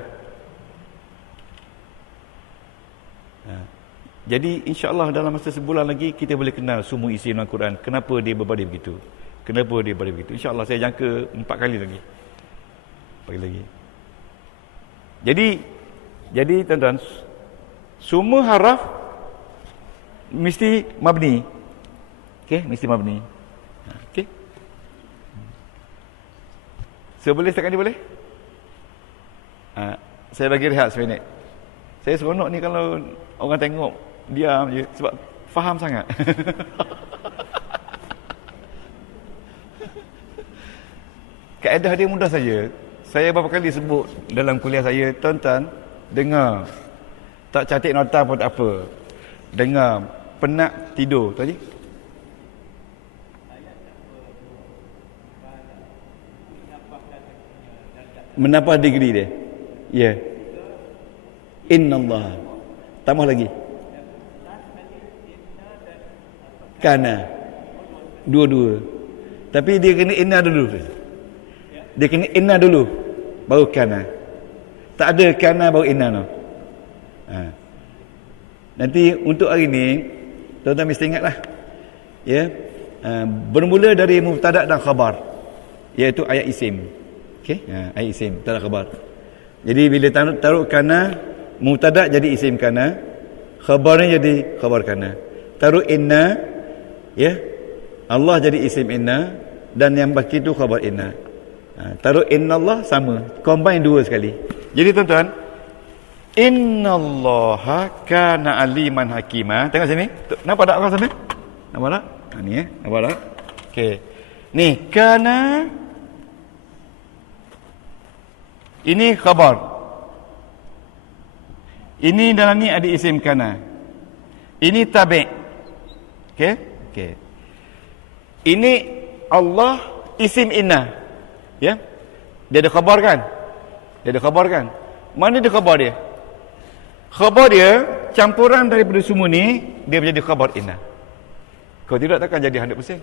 Jadi insya-Allah dalam masa sebulan lagi kita boleh kenal semua isim dalam Quran. Kenapa dia berbaris begitu? Kenapa dia berbaris begitu? Insya-Allah saya jangka 4 kali lagi. Lagi. Jadi tuan-tuan, semua haraf mesti mabni. Okey, mesti mabni. Okey. So boleh setakat ni boleh? Saya bagi rehat seminit. Saya seronok ni kalau orang tengok diam je sebab faham sangat. Kaedah dia mudah saja. Saya beberapa kali sebut dalam kuliah saya, tuan-tuan dengar. Tak cantik nota pun tak apa. Dengar, penat tidur tadi. Menambah degree dia. Ya. Innallah. Tambah lagi. Kana. Dua-dua. Tapi dia kena inna dulu. Dia kena inna dulu. Baru kana. Tak ada kana baru inna no. Nanti untuk hari ni, tuan-tuan mesti ingatlah. Ya. Bermula dari mubtada' dan khabar. Iaitu ayat isim. Okey? Ayat isim, mubtada' khabar. Jadi bila taruh kana, mubtada' jadi isim kana, khabarnya jadi khabar kana. Taruh inna, ya. Allah jadi isim inna dan yang baki itu khabar inna. Taruh innallah sama, combine dua sekali. Jadi tuan-tuan, innallaha kana aliman hakima. Tengok sini. Nampak tak kat sana? Nampak tak? Ni nampak tak? Okey. Ni kana, ini khabar. Ini dalam ni ada isim kana. Ini tabi'. Okey? Okey. Ini Allah isim inna. Ya? Dia ada khabar kan? Dia ada khabar kan? Mana dia khabar dia? Khabar dia campuran daripada semua ni, dia menjadi khabar inna. Kalau tidak takkan jadi 100%.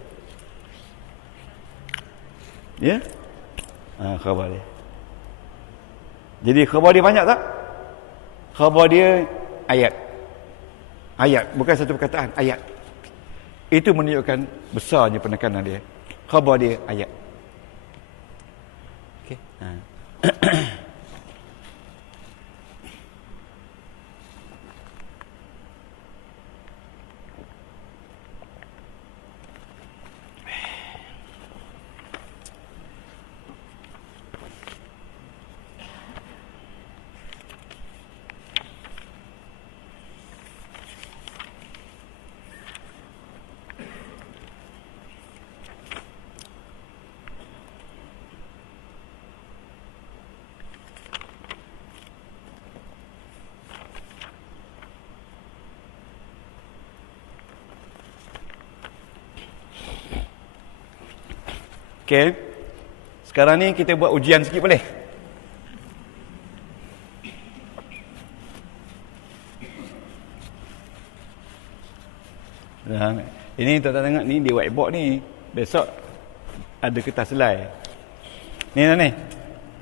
Ya? Khabar dia. Jadi khabar dia banyak tak? Khabar dia ayat. Ayat, bukan satu perkataan, ayat. Itu menunjukkan besarnya penekanan dia. Khabar dia ayat. Okey. Okey. Sekarang ni kita buat ujian sikit boleh? Ini tuan-tuan tengok ni di whiteboard ni. Besok ada kertas selai. Ni.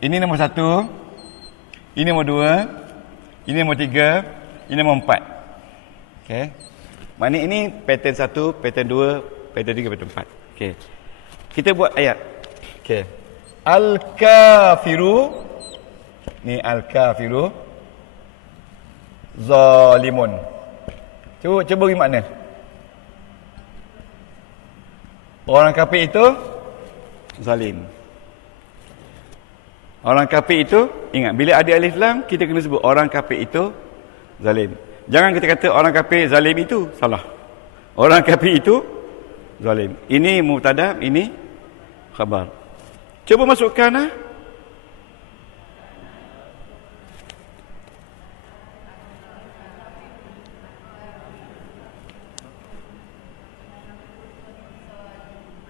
Ini nombor 1. Ini nombor 2. Ini nombor 3. Ini nombor 4. Okey. Maknanya ini pattern 1, pattern 2, pattern 3, pattern 4. Okey. Kita buat ayat. Okey. Al-kafiru. Ni al-kafiru zalimun. Cuba bagi makna. Orang kafir itu zalim. Orang kafir itu, ingat, bila ada alif lam, kita kena sebut orang kafir itu zalim. Jangan kita kata orang kafir zalim itu, salah. Orang kafir itu zalim. Ini mubtada, ini khabar. Cuba masukkan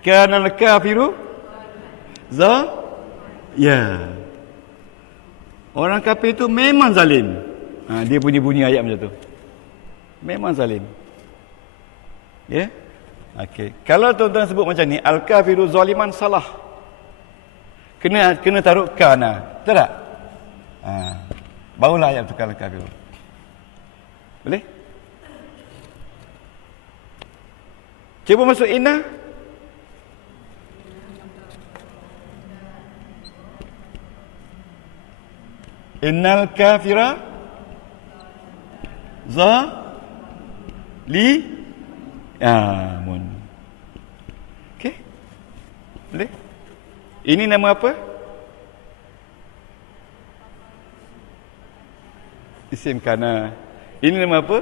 kana al-kafiru ya. Orang kafir itu memang zalim. Dia bunyi ayat macam tu. Memang zalim. Ya? Okey. Kalau tuan-tuan sebut macam ni, al-kafiru zaliman, salah. Kena taruh kana. Betul tak? Barulah ayat tu al-kafiru. Boleh? Cuba masuk inna. Innal kafira mun. Okey. Boleh? Ini nama apa? Isim kana. Ini nama apa?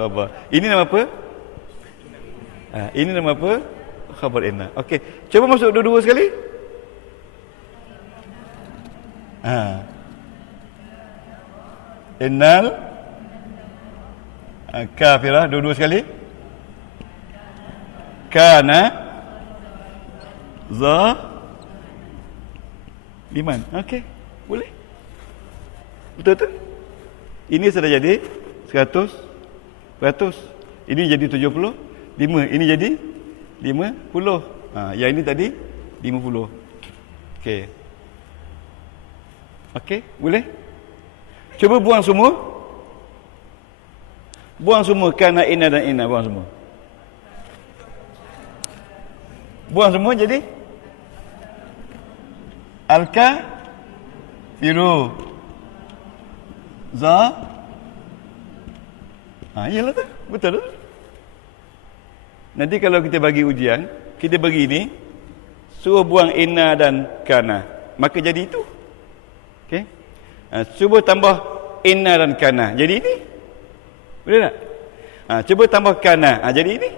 Khabar. Ini nama apa? Ini nama apa? Khabar inna. Okey. Cuba masuk dua-dua sekali. Innal kafirah, dua-dua sekali. Kana zaliman. Okey, boleh. Betul-betul. Ini sudah jadi 100. Ini jadi 75. Ini jadi 50. Yang ini tadi 50. Okey. Okey, boleh? Cuba buang semua. Buang semua kana, inna dan inna. Buang semua. Buang semua jadi alka firu za. Iyalah tu. Betul tu. Nanti kalau kita bagi ujian, kita bagi ini, suruh buang inna dan kana, maka jadi itu. Okey. Cuba tambah inna dan kana, jadi ini. Boleh tak? Cuba tambah kana, jadi ini.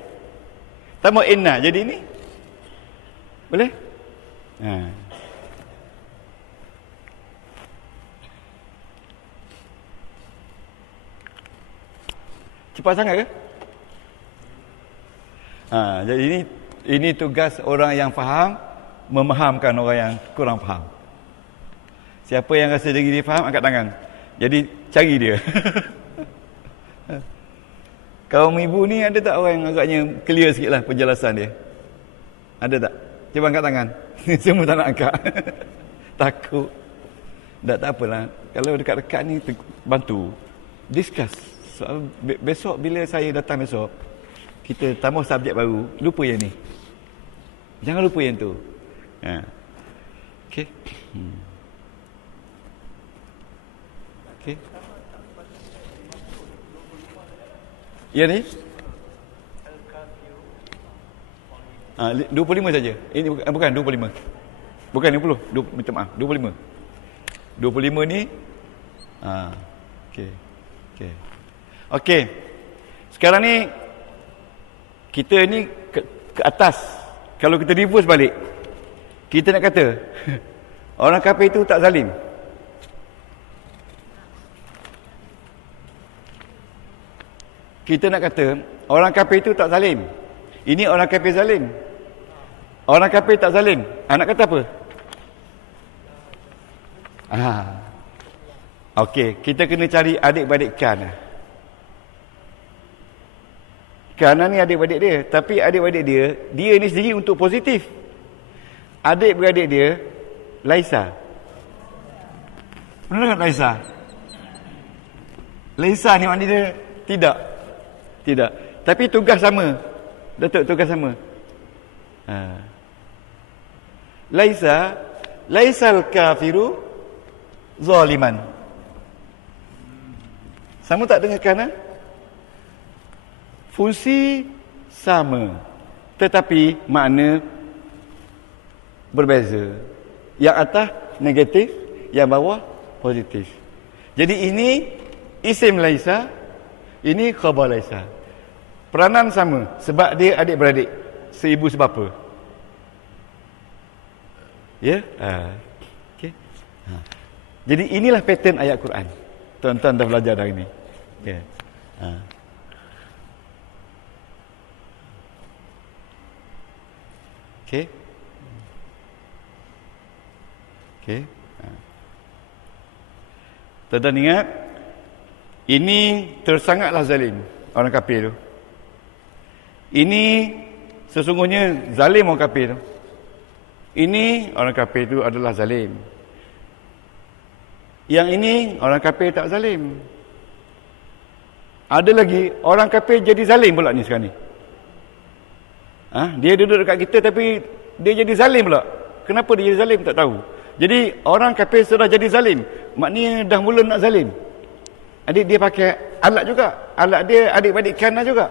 Tambah inna, jadi ini. Boleh? Cepat sangat ke? Jadi ini tugas orang yang faham memahamkan orang yang kurang faham. Siapa yang rasa diri dia faham, angkat tangan. Jadi cari dia. Kaum ibu ni ada tak orang yang agaknya clear sikit lah penjelasan dia? Ada tak? Cuba angkat tangan. Semua tak nak angkat. Takut. Tak apalah. Kalau dekat-dekat ni bantu. Discuss. Soal besok bila saya datang besok, kita tambah subjek baru, lupa yang ni. Jangan lupa yang tu. Okey. Okey. Ya ni? 25 saja. Ini bukan 25. Bukan 50. Minta maaf. 25. 25 ni. Okey. Okey. Okey. Sekarang ni kita ni ke atas. Kalau kita reverse balik, kita nak kata orang kafir itu tak zalim. Kita nak kata orang kafir itu tak zalim. Ini orang kafir zalim. Orang kafir tak zalim. Nak kata apa? Okey, kita kena cari adik-beradik kan. Kerana ni adik-beradik dia. Tapi adik-beradik dia ni sendiri untuk positif. Adik-beradik dia, Laisa. Benar tak Laisa? Laisa ni maknanya dia tidak. Tidak. Tapi tugas sama. Datuk, tugas sama. Laisal kafiru zaliman. Sama tak dengarkan? Fungsi sama, tetapi makna berbeza. Yang atas negatif, yang bawah positif. Jadi ini isim Laisa, ini khabar Laisa. Peranan sama sebab dia adik-beradik, seibu sebapa. Ya? Okey. Jadi inilah pattern ayat Quran. Tuan-tuan dah belajar dah ini. Ya. Okey. Okey. Tuan-tuan ingat, ini tersangatlah zalim orang kafir tu. Ini sesungguhnya zalim orang kafir tu. Ini orang kafir tu adalah zalim. Yang ini orang kafir tak zalim. Ada lagi orang kafir jadi zalim pula ni sekarang ni. Dia duduk dekat kita tapi dia jadi zalim pula. Kenapa dia jadi zalim tak tahu. Jadi orang kafir sudah jadi zalim, maknanya dah mula nak zalim. Adik dia pakai alat juga. Alat dia adik-adik kana juga,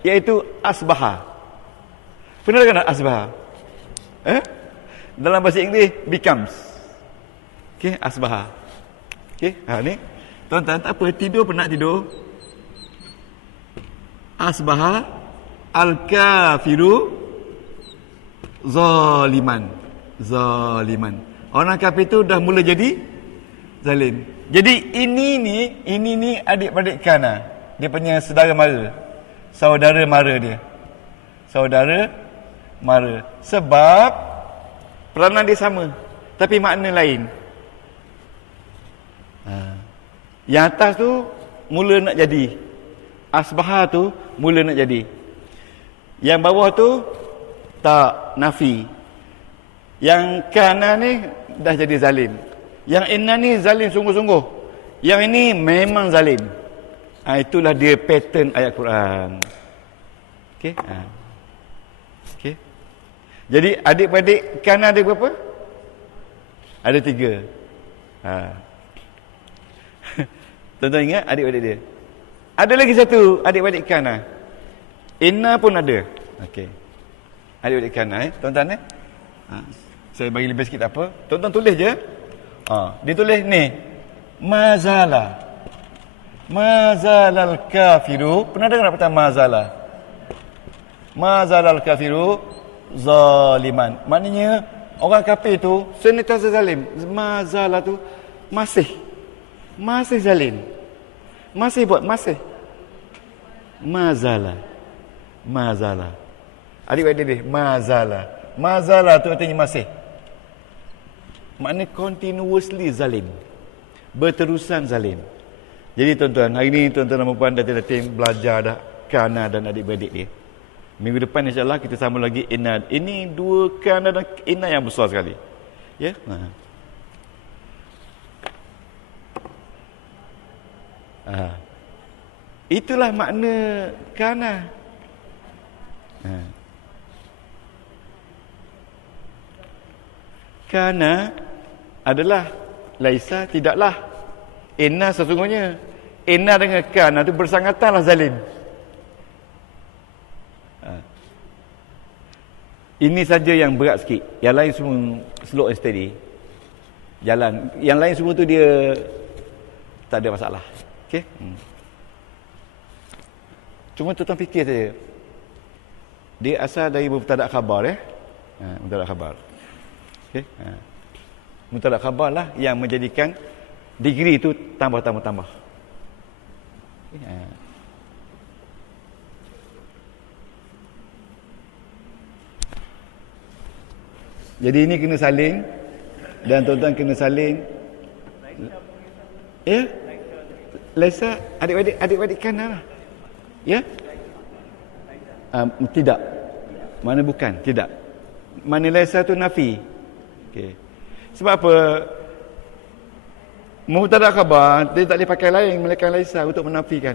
iaitu asbaha. Benar kan asbaha? Dalam bahasa Inggeris becomes. Okey, asbaha. Okey, ni tuan-tuan tak apa, tidur penat tidur. Asbaha al-kafiru zaliman. Orang kafir tu dah mula jadi zalim. Jadi ini ni adik-beradik kana. Dia punya saudara mara. Saudara mara dia. Saudara mara. Sebab peranan dia sama, tapi makna lain. Yang atas tu mula nak jadi. Asbaha tu mula nak jadi. Yang bawah tu tak, nafi. Yang kana ni dah jadi zalim. Yang inna ni zalim sungguh-sungguh. Yang ini memang zalim. Itulah dia pattern ayat Quran. Okey. Okey. Jadi adik-beradik kana ada berapa? Ada 3. Tuan-tuan ingat adik-beradik dia. Ada lagi satu adik-beradik kana. Inna pun ada. Okey. Adik-beradik kana tuan-tuan saya bagi lebih sikit apa? Tuan-tuan tulis je. Dia tulis ni. Mazala. Mazalal kafiru. Pernah dengar kata mazala? Mazalal kafiru zaliman. Maknanya orang kafir tu senantiasa zalim. Mazala tu masih zalim. Masih buat mazala. Adik-adik dia mazala tu artinya masih. Maknanya continuously zalim. Berterusan zalim. Jadi tuan-tuan, hari ni tuan-tuan dan puan dan tim belajar dah kana dan adik-beradik dia. Minggu depan insya-Allah kita sambung lagi inna. Ini 2 kana dan inna yang besar sekali. Ya? Itulah makna kana. Kana adalah laisa, tidaklah. Inna sesungguhnya. Inna dengan kana itu bersangatanlah zalim. Ini saja yang berat sikit. Yang lain semua slow and steady. Jalan. Yang lain semua tu dia tak ada masalah. Okey? Cuma tuan-tuan fikir saja. Dia asal dari mubtada' khabar mubtada' khabar. Okey? Mubtada' khabar lah yang menjadikan degree itu tambah. Jadi ini kena salin dan tuan-tuan kena salin. Ya? Laisa adik-adik kanan lah. Ya? Tidak. Mana bukan? Tidak. Mana laisa tu nafi. Okey. Sebab apa? Mubtada' khabar dia tak boleh pakai lain melainkan laisa untuk menafikan.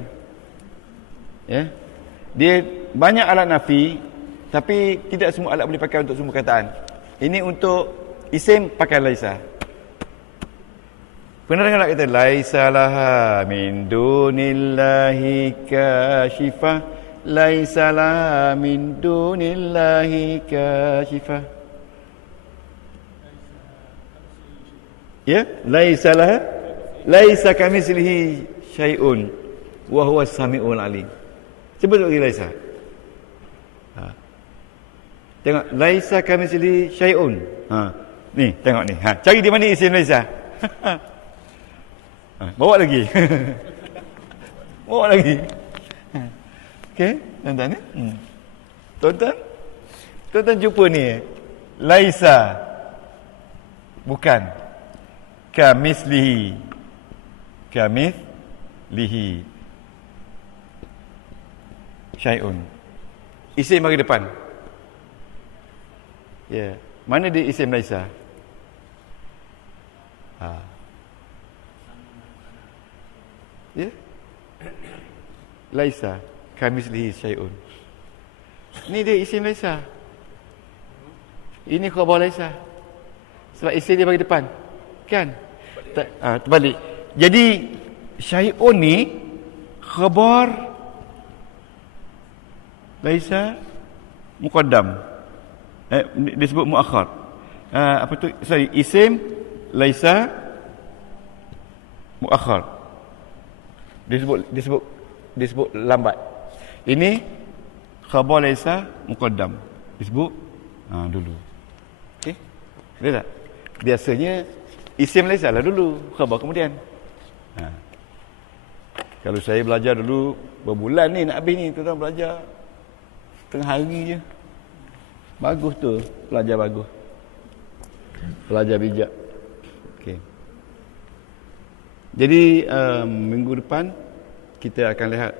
Ya. Dia banyak alat nafi tapi tidak semua alat boleh pakai untuk semua kataan. Ini untuk isim pakai laisa. Pernah dengar kata laisa laha min dunillahi kashifah, laisa laha min dunillahi kashifah. Ya, laisa laha laisa kamitslihi syai'un wa huwas samiul alim. Sebut lagi laisa. Tengok laisa kamitslihi syai'un. Ni tengok ni. Cari di mana isim laisa. Bawa lagi. Bawa lagi. Okey, tuan-tuan ni. Tuan-tuan jumpa ni. Laisa bukan kamitslihi. Kamitslihi syai'un. Isim bagi depan. Ya, mana dia isim laisa? Ya. Laisa kamitslihi syai'un. Ni dia isim laisa. Ini khabar laisa. Sebab isim dia bagi depan. Kan? Terbalik. Jadi syai'un ni khabar laisa muqaddam. Disebut muakhar. Apa tu? Sorry, isim laisa muakhar. Disebut lambat. Ini khabar laisa muqaddam. Disebut dulu. Okey? Boleh tak? Biasanya isim laisa lah dulu, khabar kemudian. Kalau saya belajar dulu berbulan ni nak habis ni, tuan-tuan belajar setengah hari je. Bagus tu, pelajar bagus. Pelajar bijak. Okey. Jadi minggu depan kita akan lihat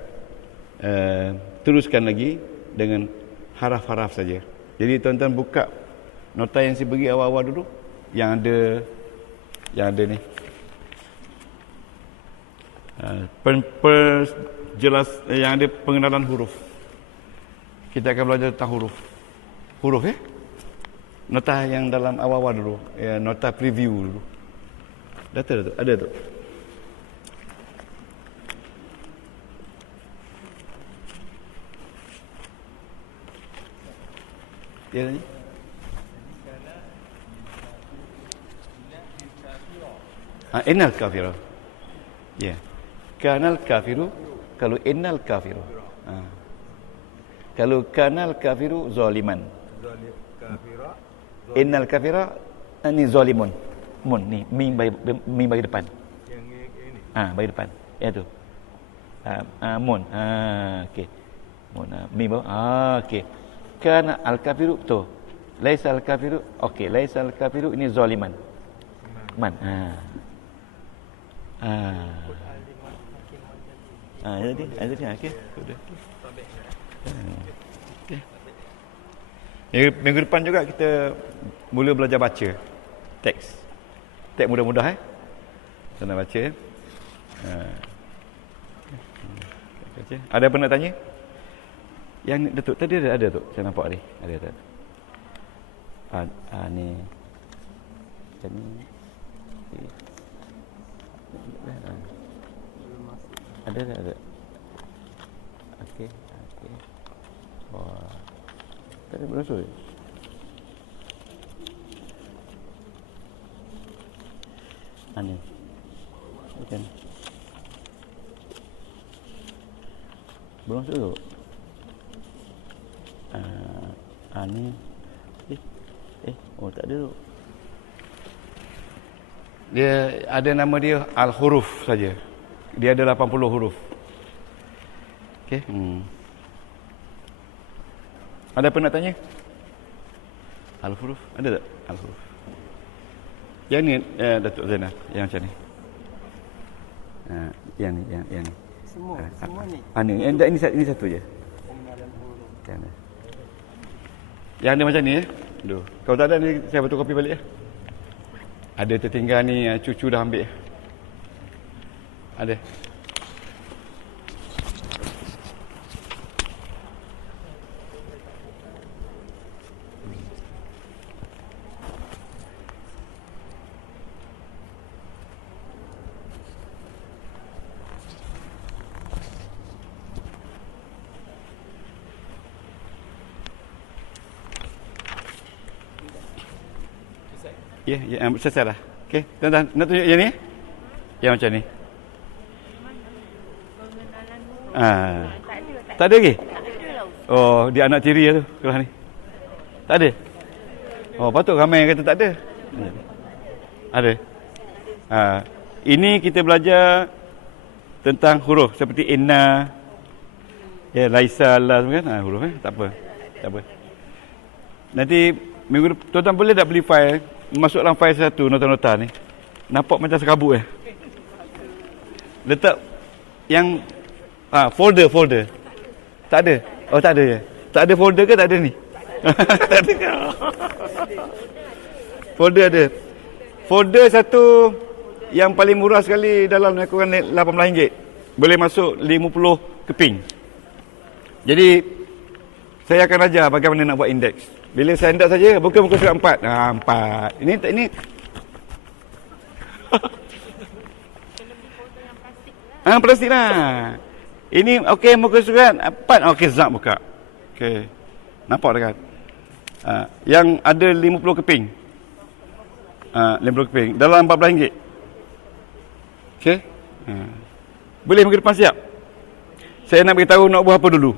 teruskan lagi dengan haraf-haraf saja. Jadi tuan-tuan buka nota yang saya beri awal-awal dulu, yang ada ni. Yang ada pengenalan huruf. Kita akan belajar tentang huruf. Huruf nota yang dalam awal-awal dulu, nota preview dulu. Ada tu. Ya ni. Innal kafiru. Ya. Kanal kafiru, kalau innal kafiru. Kalau kanal kafiru zaliman. Innal kafira ni zalimun. Mun ni mim bagi depan. Yang ini. Bagi depan. Ya tu. Mun. Okey. Mun mim okey. Kana al kafiru tu. Laisa al kafiru. Okey, laisa al kafiru ini zaliman. Man. Jadi okey. Sudah. Okey. Minggu depan juga kita mula belajar baca teks. Teks mudah-mudah senang baca. Ada apa nak tanya? Yang Datuk tadi ada tu. Saya nampak ni. Ada. Ni. Ada. Okey. Wah. Tadi berasal. Ani. Bukan. Berasal tu. Ani. Tak ada tu. Dia ada nama dia al-huruf saja. Dia ada 80 huruf. Okey. Ada apa nak tanya? Al-huruf, ada tak? Al-huruf. Yang ni Datuk Zainal, yang macam ni. Yang ni. Semua ni. Ini satu je. Yang ada macam ni Kalau tak ada ni saya fotokopi balik . Ada tertinggal ni, cucu dah ambil. Ada. Ya, selesai dah. Okey, tuan-tuan nak tunjuk yang ni? Yang macam ni. Tak ada lagi? Oh, dia anak tiri tu kelas ni. Tak ada? Oh, patut ramai yang kata tak ada. Ada. Ini kita belajar tentang huruf seperti inna, laisa, la semua kan? Huruf tak apa. Nanti minggu tuan-tuan boleh tak beli file? Masuk dalam file satu nota-nota ni. Nampak macam serabut letak yang folder. Tak ada. Oh, tak ada je. Tak ada folder ke tak ada ni? Tak ada. Folder ada. Folder satu yang paling murah sekali dalam kurang RM18. Boleh masuk 50 keping. Jadi saya akan ajar bagaimana nak buat indeks. Bila saya hendak saja, bukan muka surat 4. 4. Ini. Plastik lah. Ini okey, muka surat 4. Okey, zap buka. Okey. Nampak tak kan? Yang ada 50 keping. 50 keping. Dalam RM14. Okey. Boleh minggu depan siap? Saya nak beritahu nak buat apa dulu.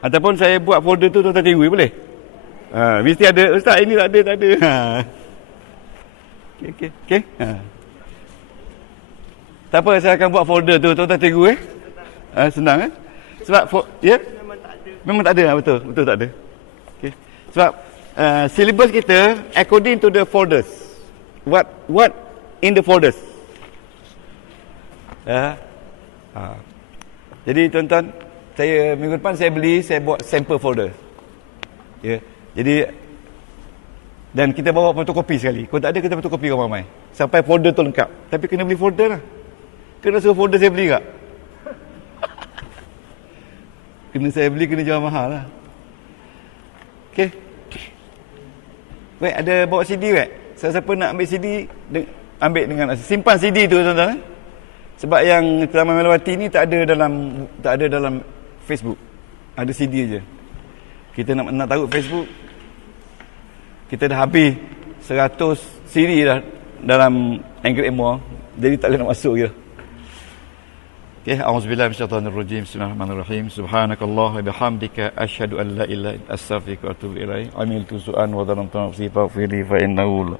Ataupun saya buat folder tu tuan-tuan tengok, boleh? Mesti ada. Ustaz, ini tak ada. Okey. Tak apa, saya akan buat folder tu. Tuan-tuan tengok senang Sebab memang tak ada. Betul tak ada. Okey. Sebab syllabus kita according to the folders. What in the folders. Jadi tuan-tuan, saya minggu depan saya buat sample folder. Ya. Jadi dan kita bawa fotokopi sekali. Kalau tak ada kita fotokopi ramai-ramai. Sampai folder tu lengkap. Tapi kena beli folder lah. Kena suruh folder saya beli tak? Kena saya beli, kena jual mahal lah. Okey. Baik, ada bawa CD tak? Siapa nak ambil CD, ambil dengan simpan CD tu tuan-tuan. Sebab yang Taman Melawati ni tak ada dalam Facebook. Ada CD je. Kita nak taruh Facebook, kita dah habis 100 CD dah dalam Angry More. Jadi tak boleh nak masuk je. Okay, a'udzubillahi minasyaitonirrajim. Bismillahirrahmanirrahim. Subhanakallah wa bihamdika asyhadu an la ilaha illa anta astaghfiruka wa atubu ilaik. Amiltu su'an wa dhalamtu nafsi faghfirli fa innahu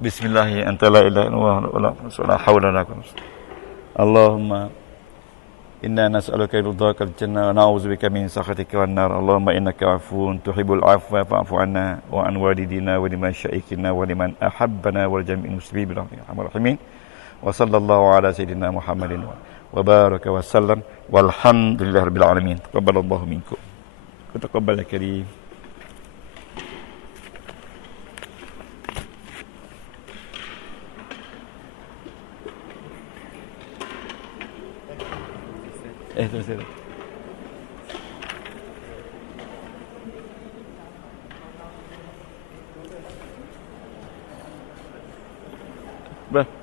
Bismillahi anta la ilaha illa anta la hawla wa la quwwata Allahumma inna nas'aluka ridhaka al-jannah wa na'udzubika min sakhatika wan nar. Allahumma innaka 'afuwun tuhibbul 'afwa fa'fu 'anna wa an walidina wa liman syaikina wa liman ahabbana wal jami'il muslimin rahmatir rahimin. Wa sallallahu ala sayyidina Muhammadin wa baraka wa sallam walhamdulillahi rabbil alamin. Taqabbalallahu minkum. Taqabbal ya karim. Terus. Bah.